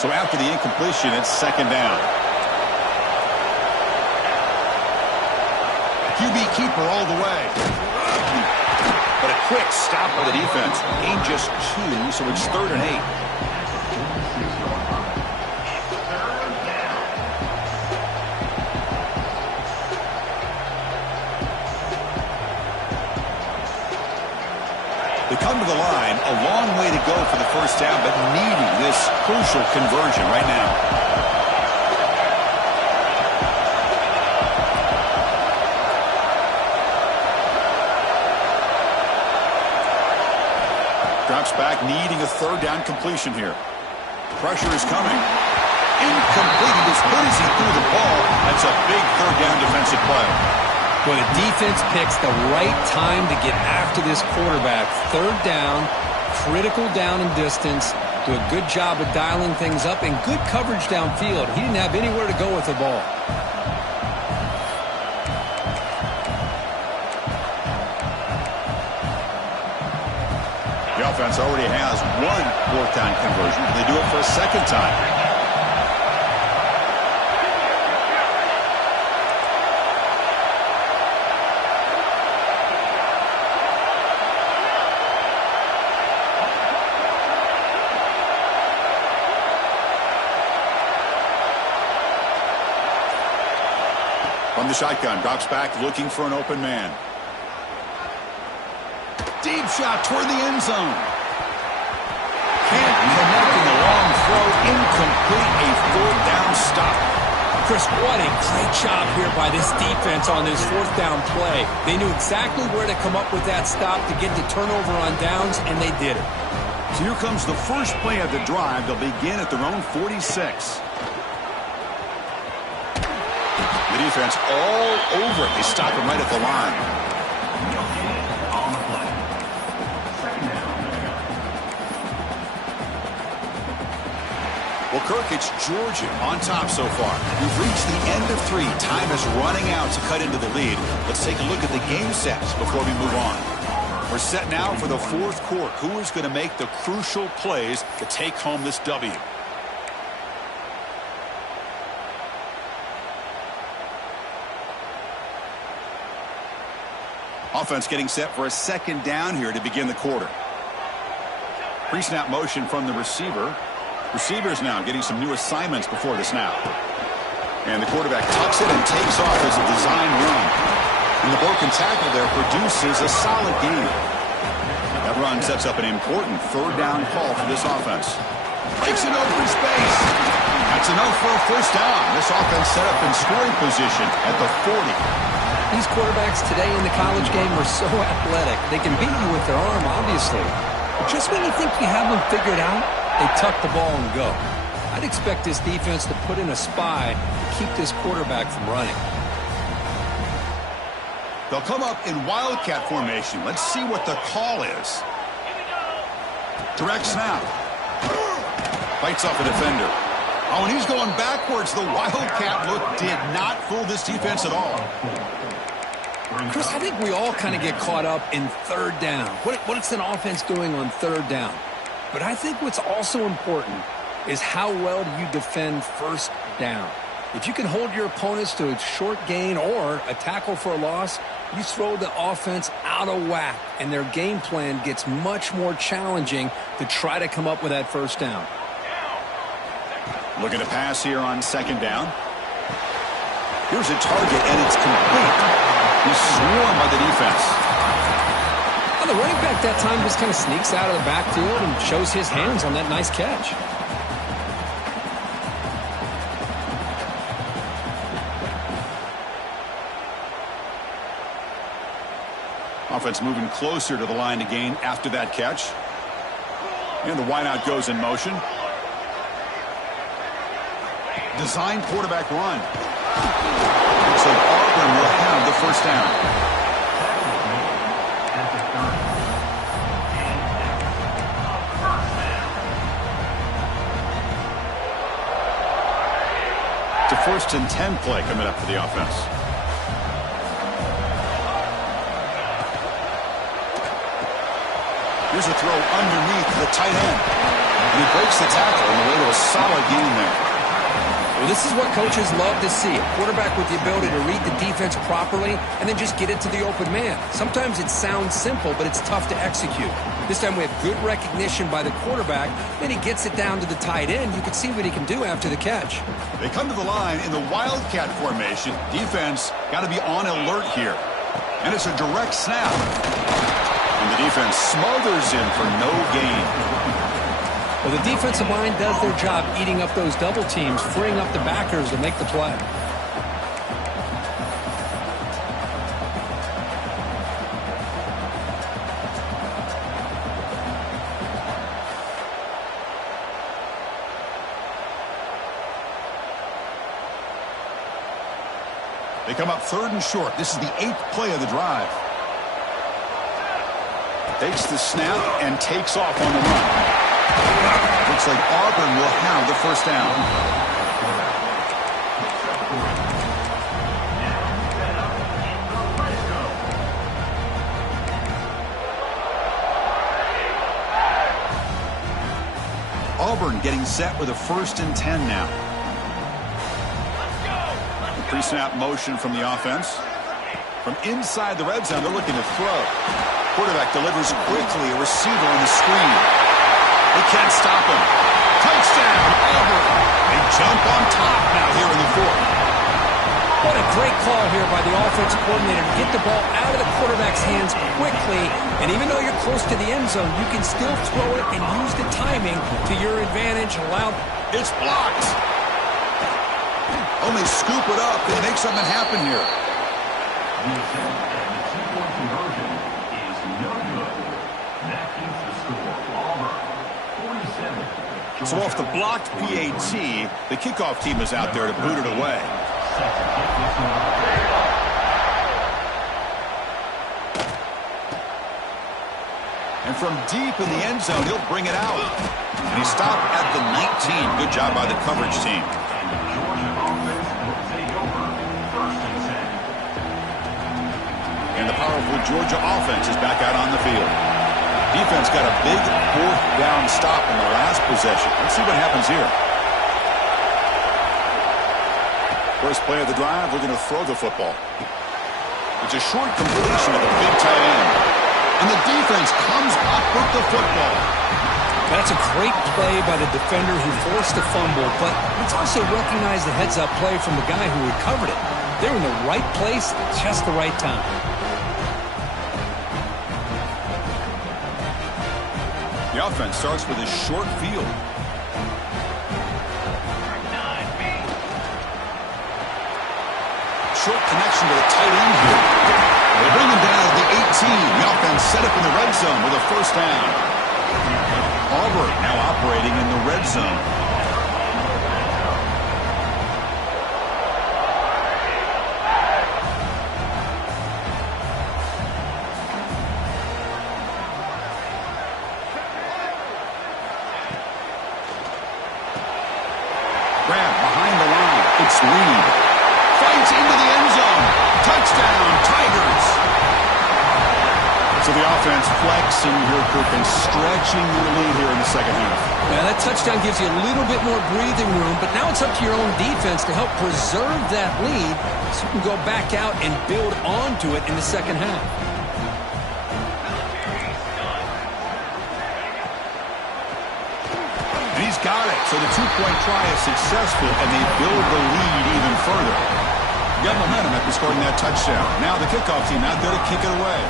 So after the incompletion, it's second down. QB keeper all the way. But a quick stop by the defense. Gain just 2, so it's 3rd and 8. They come to the line, a long way to go for the first down, but needing this crucial conversion right now. Drops back, needing a 3rd down completion here. Pressure is coming. Incomplete. As good as he threw the ball, that's a big 3rd down defensive play. Well, the defense picks the right time to get after this quarterback. 3rd down, critical down and distance. Do a good job of dialing things up and good coverage downfield. He didn't have anywhere to go with the ball. The offense already has 1 4th down conversion. Can they do it for a second time? From the shotgun, drops back, looking for an open man. Deep shot toward the end zone. Can't connect in the long throw. Incomplete, a 4th down stop. Chris, what a great job here by this defense on this 4th down play. They knew exactly where to come up with that stop to get the turnover on downs, and they did it. So here comes the first play of the drive. They'll begin at their own 46. The defense all over it. They stop him right at the line. Well, Kirk, it's Georgia on top so far. We've reached the end of 3. Time is running out to cut into the lead. Let's take a look at the game sets before we move on. We're set now for the 4th quarter. Who is going to make the crucial plays to take home this W? Offense getting set for a second down here to begin the quarter. Pre-snap motion from the receiver. Receivers now getting some new assignments before the snap. And the quarterback tucks it and takes off as a design run. And the broken tackle there produces a solid gain. That run sets up an important 3rd down call for this offense. Breaks it open space. That's enough for a first down. This offense set up in scoring position at the 40. These quarterbacks today in the college game are so athletic. They can beat you with their arm, obviously. But just when you think you have them figured out, they tuck the ball and go. I'd expect this defense to put in a spy to keep this quarterback from running. They'll come up in wildcat formation. Let's see what the call is. Direct snap. Fights off a defender. Oh, and he's going backwards. The wildcat look did not fool this defense at all. Chris, I think we all kind of get caught up in third down. What's an offense doing on third down? But I think what's also important is how well do you defend first down. If you can hold your opponents to a short gain or a tackle for a loss, you throw the offense out of whack, and their game plan gets much more challenging to try to come up with that first down. Looking to pass here on second down. Here's a target, and it's complete. He's swarmed by the defense. Well, the running back that time just kind of sneaks out of the backfield and shows his hands on that nice catch. Offense moving closer to the line to gain after that catch. And the wideout goes in motion. Design quarterback run. Looks like Auburn will have the first down. It's a 1st and 10 play coming up for the offense. Here's a throw underneath the tight end. And he breaks the tackle on the way to a solid gain there. Well, this is what coaches love to see. A quarterback with the ability to read the defense properly and then just get it to the open man. Sometimes it sounds simple, but it's tough to execute. This time we have good recognition by the quarterback. Then he gets it down to the tight end. You can see what he can do after the catch. They come to the line in the wildcat formation. Defense got to be on alert here. And it's a direct snap. And the defense smothers him for no gain. Well, the defensive line does their job eating up those double teams, freeing up the backers to make the play. They come up 3rd and short. This is the 8th play of the drive. Takes the snap and takes off on the run. Looks like Auburn will have the first down. Auburn getting set with a 1st and 10 now. Pre-snap motion from the offense. From inside the red zone, they're looking to throw. Quarterback delivers quickly, a receiver on the screen. They can't stop him. Touchdown, Auburn. They jump on top now here in the 4th. What a great call here by the offensive coordinator to get the ball out of the quarterback's hands quickly. And even though you're close to the end zone, you can still throw it and use the timing to your advantage. It's blocked. Only scoop it up and make something happen here. The attempt at the two-point conversion is no good. That keeps the score. Auburn, 47. So off the blocked PAT, the kickoff team is out there to boot it away. And from deep in the end zone, he'll bring it out. And he stopped at the 19. Good job by the coverage team. And the powerful Georgia offense is back out on the field. Defense got a big 4th down stop in the last possession. Let's see what happens here. First play of the drive, we're going to throw the football. It's a short completion of the big tight end. And the defense comes up with the football. That's a great play by the defender who forced the fumble, but let's also recognize the heads-up play from the guy who recovered it. They're in the right place at just the right time. The offense starts with a short field. short connection to the tight end here. They bring him down at the 18. The offense set up in the red zone with a first down. Auburn now operating in the red zone. Grab behind the line. It's Reed. Fights into the end zone. Touchdown, Tigers. So the offense flexing here, Kirk, and stretching your lead here in the second half. Yeah, that touchdown gives you a little bit more breathing room, but now it's up to your own defense to help preserve that lead so you can go back out and build onto it in the second half. And he's got it. So the two-point try is successful, and they build the lead even further. Got momentum after scoring that touchdown. Now the kickoff team out there to kick it away.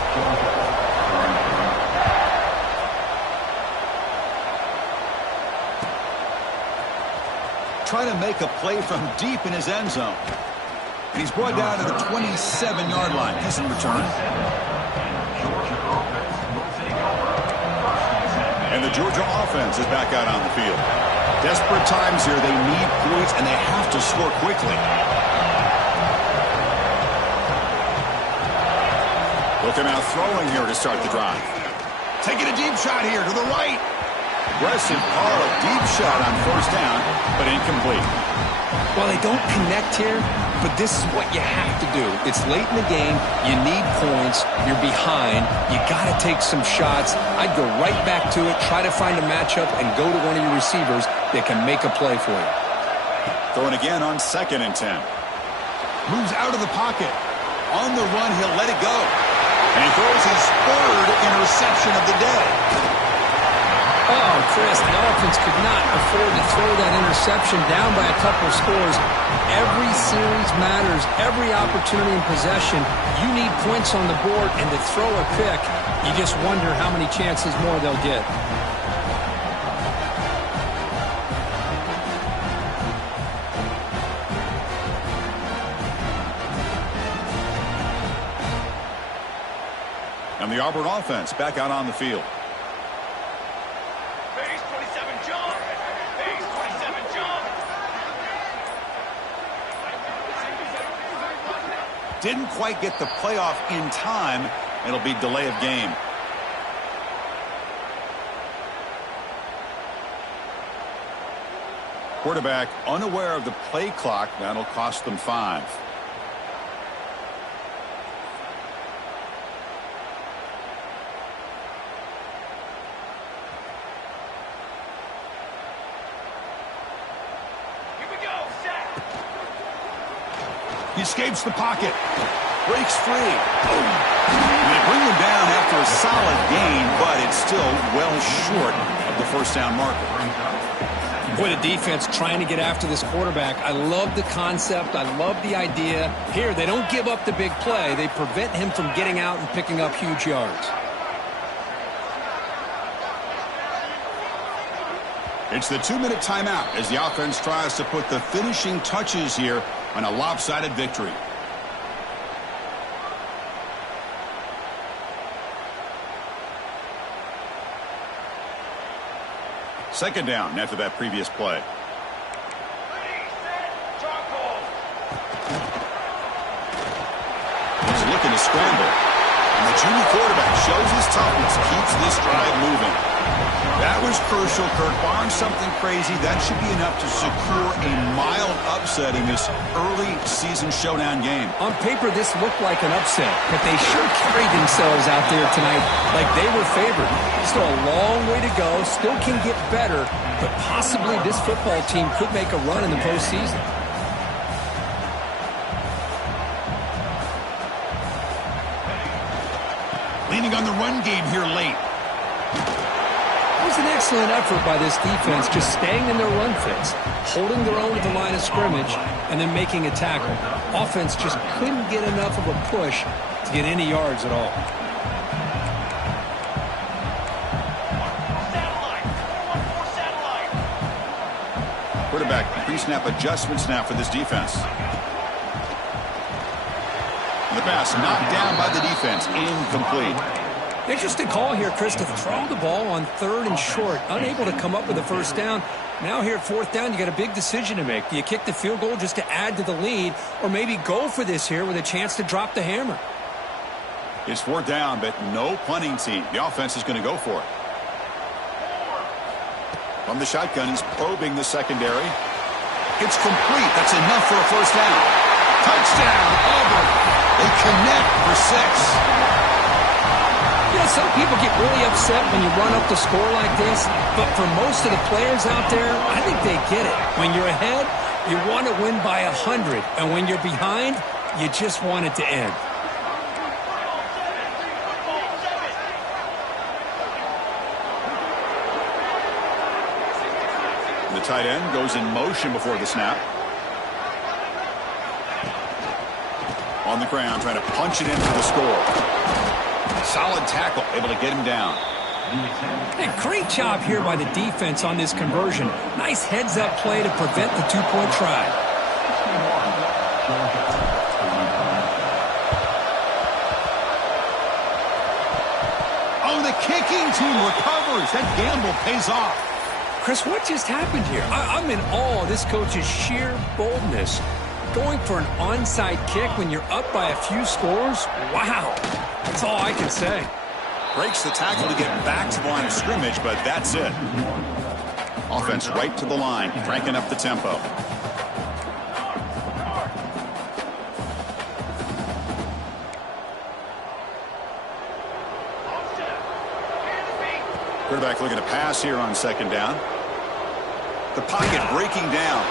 Trying to make a play from deep in his end zone. And he's brought down to the 27-yard line. Decent return. And the Georgia offense is back out on the field. Desperate times here. They need points, and they have to score quickly. Looking out throwing here to start the drive. Taking a deep shot here to the right. Aggressive call, a deep shot on first down, but incomplete. Well, they don't connect here, but this is what you have to do. It's late in the game. You need points. You're behind. You got to take some shots. I'd go right back to it, try to find a matchup, and go to one of your receivers that can make a play for you. Throwing again on 2nd and 10. Moves out of the pocket. On the run, he'll let it go. And he throws his 3rd interception of the day. Oh, Chris, the offense could not afford to throw that interception down by a couple of scores. Every series matters. Every opportunity in possession, you need points on the board, and to throw a pick, you just wonder how many chances more they'll get. And the Auburn offense back out on the field. Didn't quite get the playoff in time. It'll be delay of game. Quarterback unaware of the play clock. That'll cost them 5. He escapes the pocket. Breaks free. And they bring him down after a solid gain, but it's still well short of the first down marker. Boy, the defense trying to get after this quarterback. I love the concept. I love the idea. Here, they don't give up the big play. They prevent him from getting out and picking up huge yards. It's the 2-minute timeout as the offense tries to put the finishing touches here on a lopsided victory. Second down after that previous play. He's looking to scramble. And the junior quarterback shows his toughness, keeps this drive moving. That was crucial, Kirk. Barring something crazy, that should be enough to secure a mild upset in this early season showdown game. On paper, this looked like an upset, but they sure carried themselves out there tonight like they were favored. Still a long way to go, still can get better, but possibly this football team could make a run in the postseason. Leaning on the run game here late. It was an excellent effort by this defense, just staying in their run fits, holding their own at the line of scrimmage, and then making a tackle. Offense just couldn't get enough of a push to get any yards at all. Quarterback pre-snap adjustments now for this defense. The pass knocked down by the defense. Incomplete. Interesting call here, Chris, to throw the ball on 3rd and short. Unable to come up with a first down. Now here at 4th down, you got a big decision to make. Do you kick the field goal just to add to the lead, or maybe go for this here with a chance to drop the hammer? It's 4th down, but no punting team. The offense is going to go for it. From the shotgun, he's probing the secondary. It's complete. That's enough for a first down. Touchdown, Auburn. They connect for 6. You know, some people get really upset when you run up the score like this, but for most of the players out there, I think they get it. When you're ahead, you want to win by 100, and when you're behind, you just want it to end. The tight end goes in motion before the snap. On the ground, trying to punch it in for the score. Solid tackle, able to get him down. Hey, great job here by the defense on this conversion. Nice heads-up play to prevent the 2-point try. Oh, the kicking team recovers. That gamble pays off. Chris, what just happened here? I'm in awe of this coach's sheer boldness. Going for an onside kick when you're up by a few scores? Wow. That's all I can say. Breaks the tackle to get back to the line of scrimmage, but that's it. Offense right to the line, cranking up the tempo. Quarterback looking to pass here on 2nd down. The pocket breaking down.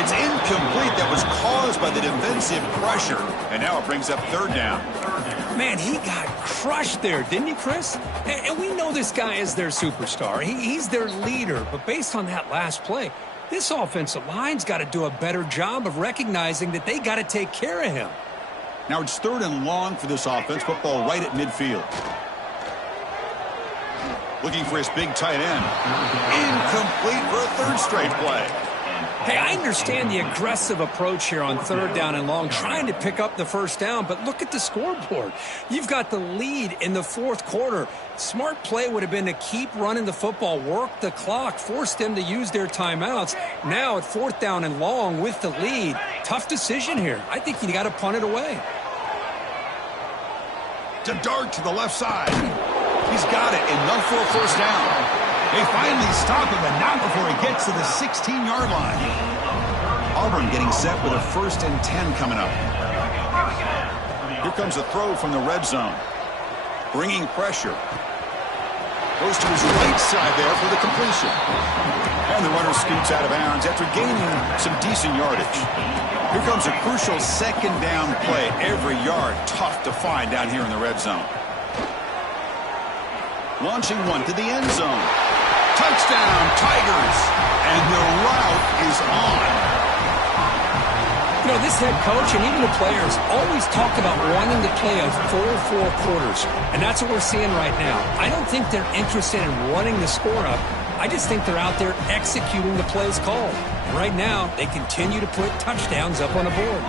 It's incomplete. That was caused by the defensive pressure. And now it brings up 3rd down. Man, he got crushed there, didn't he, Chris? And we know this guy is their superstar. He's their leader. But based on that last play, this offensive line's got to do a better job of recognizing that they got to take care of him. Now it's 3rd and long for this offense. Football right at midfield. Looking for his big tight end. Incomplete for a 3rd straight play. Hey, I understand the aggressive approach here on 3rd down and long, trying to pick up the first down, but look at the scoreboard. You've got the lead in the 4th quarter. Smart play would have been to keep running the football, work the clock, force them to use their timeouts. Now at 4th down and long with the lead, tough decision here. I think you got to punt it away. To dart to the left side. He's got it. Enough for a first down. They finally stop him, but not before he gets to the 16-yard line. Auburn getting set with a 1st and 10 coming up. Here comes a throw from the red zone. Bringing pressure. Goes to his right side there for the completion. And the runner scoots out of bounds after gaining some decent yardage. Here comes a crucial 2nd down play. Every yard tough to find down here in the red zone. Launching one to the end zone. Touchdown, Tigers. And the route is on. You know, this head coach and even the players always talk about wanting to play a full 4 quarters. And that's what we're seeing right now. I don't think they're interested in running the score up. I just think they're out there executing the plays called. And right now, they continue to put touchdowns up on the board.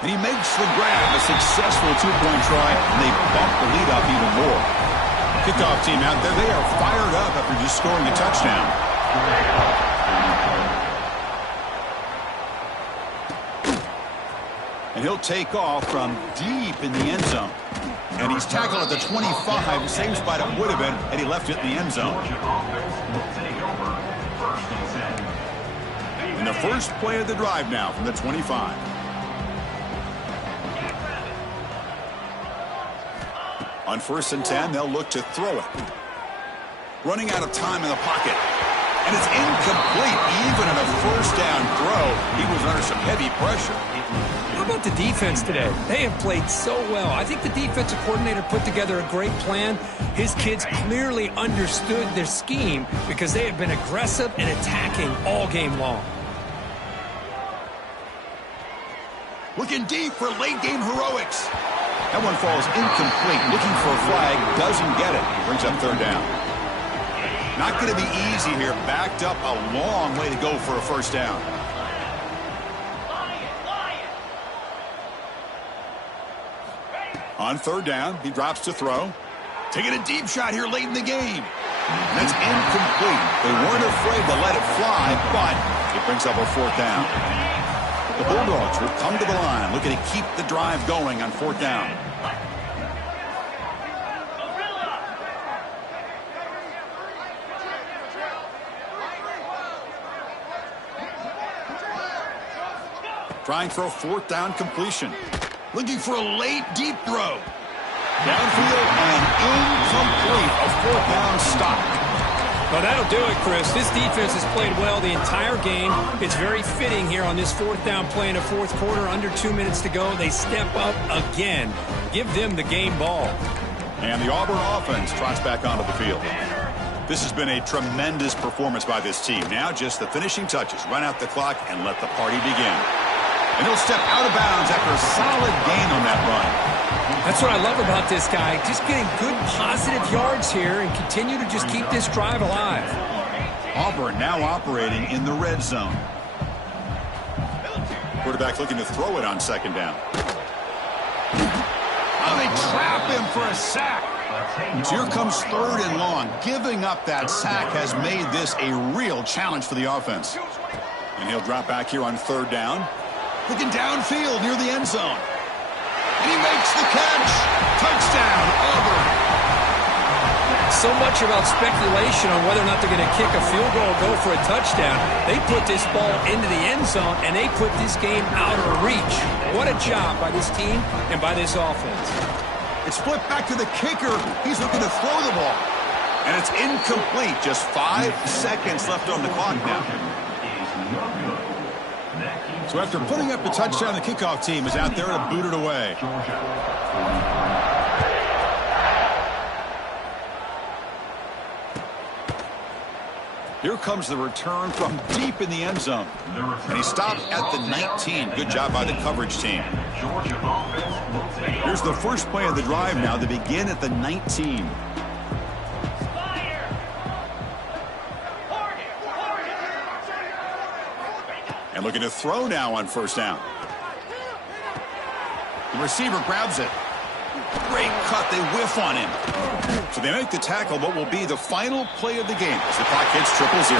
And he makes the grab, a successful 2-point try, and they bump the lead up even more. Kickoff team out there, they are fired up after just scoring a touchdown. And he'll take off from deep in the end zone. And he's tackled at the 25, same spot it would have been had he left it in the end zone. And the first play of the drive now from the 25. On 1st and 10, they'll look to throw it. Running out of time in the pocket. And it's incomplete. Even on a 1st down throw, he was under some heavy pressure. How about the defense today? They have played so well. I think the defensive coordinator put together a great plan. His kids clearly understood their scheme because they have been aggressive and attacking all game long. Looking deep for late-game heroics. That one falls incomplete. Looking for a flag. Doesn't get it. Brings up 3rd down. Not going to be easy here. Backed up a long way to go for a first down. On third down, he drops to throw. Taking a deep shot here late in the game. And that's incomplete. They weren't afraid to let it fly, but it brings up a fourth down. The Bulldogs will come to the line, looking to keep the drive going on fourth down. Trying for a fourth down completion. Looking for a late deep throw. Downfield and incomplete. A fourth down stop. Well, that'll do it, Chris. This defense has played well the entire game. It's very fitting here on this fourth down play in the fourth quarter. Under 2 minutes to go. They step up again. Give them the game ball. And the Auburn offense trots back onto the field. This has been a tremendous performance by this team. Now just the finishing touches. Run out the clock and let the party begin. And he'll step out of bounds after a solid gain on that run. That's what I love about this guy. Just getting good positive yards here and continue to just keep this drive alive. Auburn now operating in the red zone. Quarterback looking to throw it on second down. Oh, they trap him for a sack. So here comes third and long. Giving up that sack has made this a real challenge for the offense. And he'll drop back here on third down. Looking downfield near the end zone. And he makes the catch. Touchdown, Auburn. So much about speculation on whether or not they're going to kick a field goal or go for a touchdown. They put this ball into the end zone, and they put this game out of reach. What a job by this team and by this offense. It's flipped back to the kicker. He's looking to throw the ball. And it's incomplete. Just 5 seconds left on the clock now. So after putting up the touchdown, the kickoff team is out there to boot it away. Here comes the return from deep in the end zone. And he stopped at the 19. Good job by the coverage team. Here's the first play of the drive now. They begin at the 19. And looking to throw now on first down. The receiver grabs it. Great cut. They whiff on him. So they make the tackle, what will be the final play of the game as the clock hits 0-0.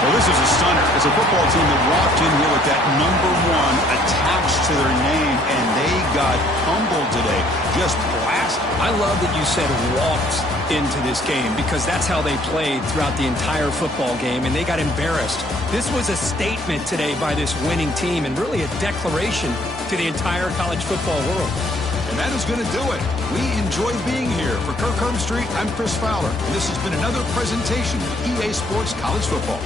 Well, this is a stunner. It's a football team that walked in here with that #1 attached to their name, and they got humbled today. Just blasted. I love that you said walked into this game because that's how they played throughout the entire football game, and they got embarrassed. This was a statement today by this winning team and really a declaration to the entire college football world. And that is going to do it. We enjoyed being here. For Kirk Street, I'm Chris Fowler. And this has been another presentation of EA Sports College Football.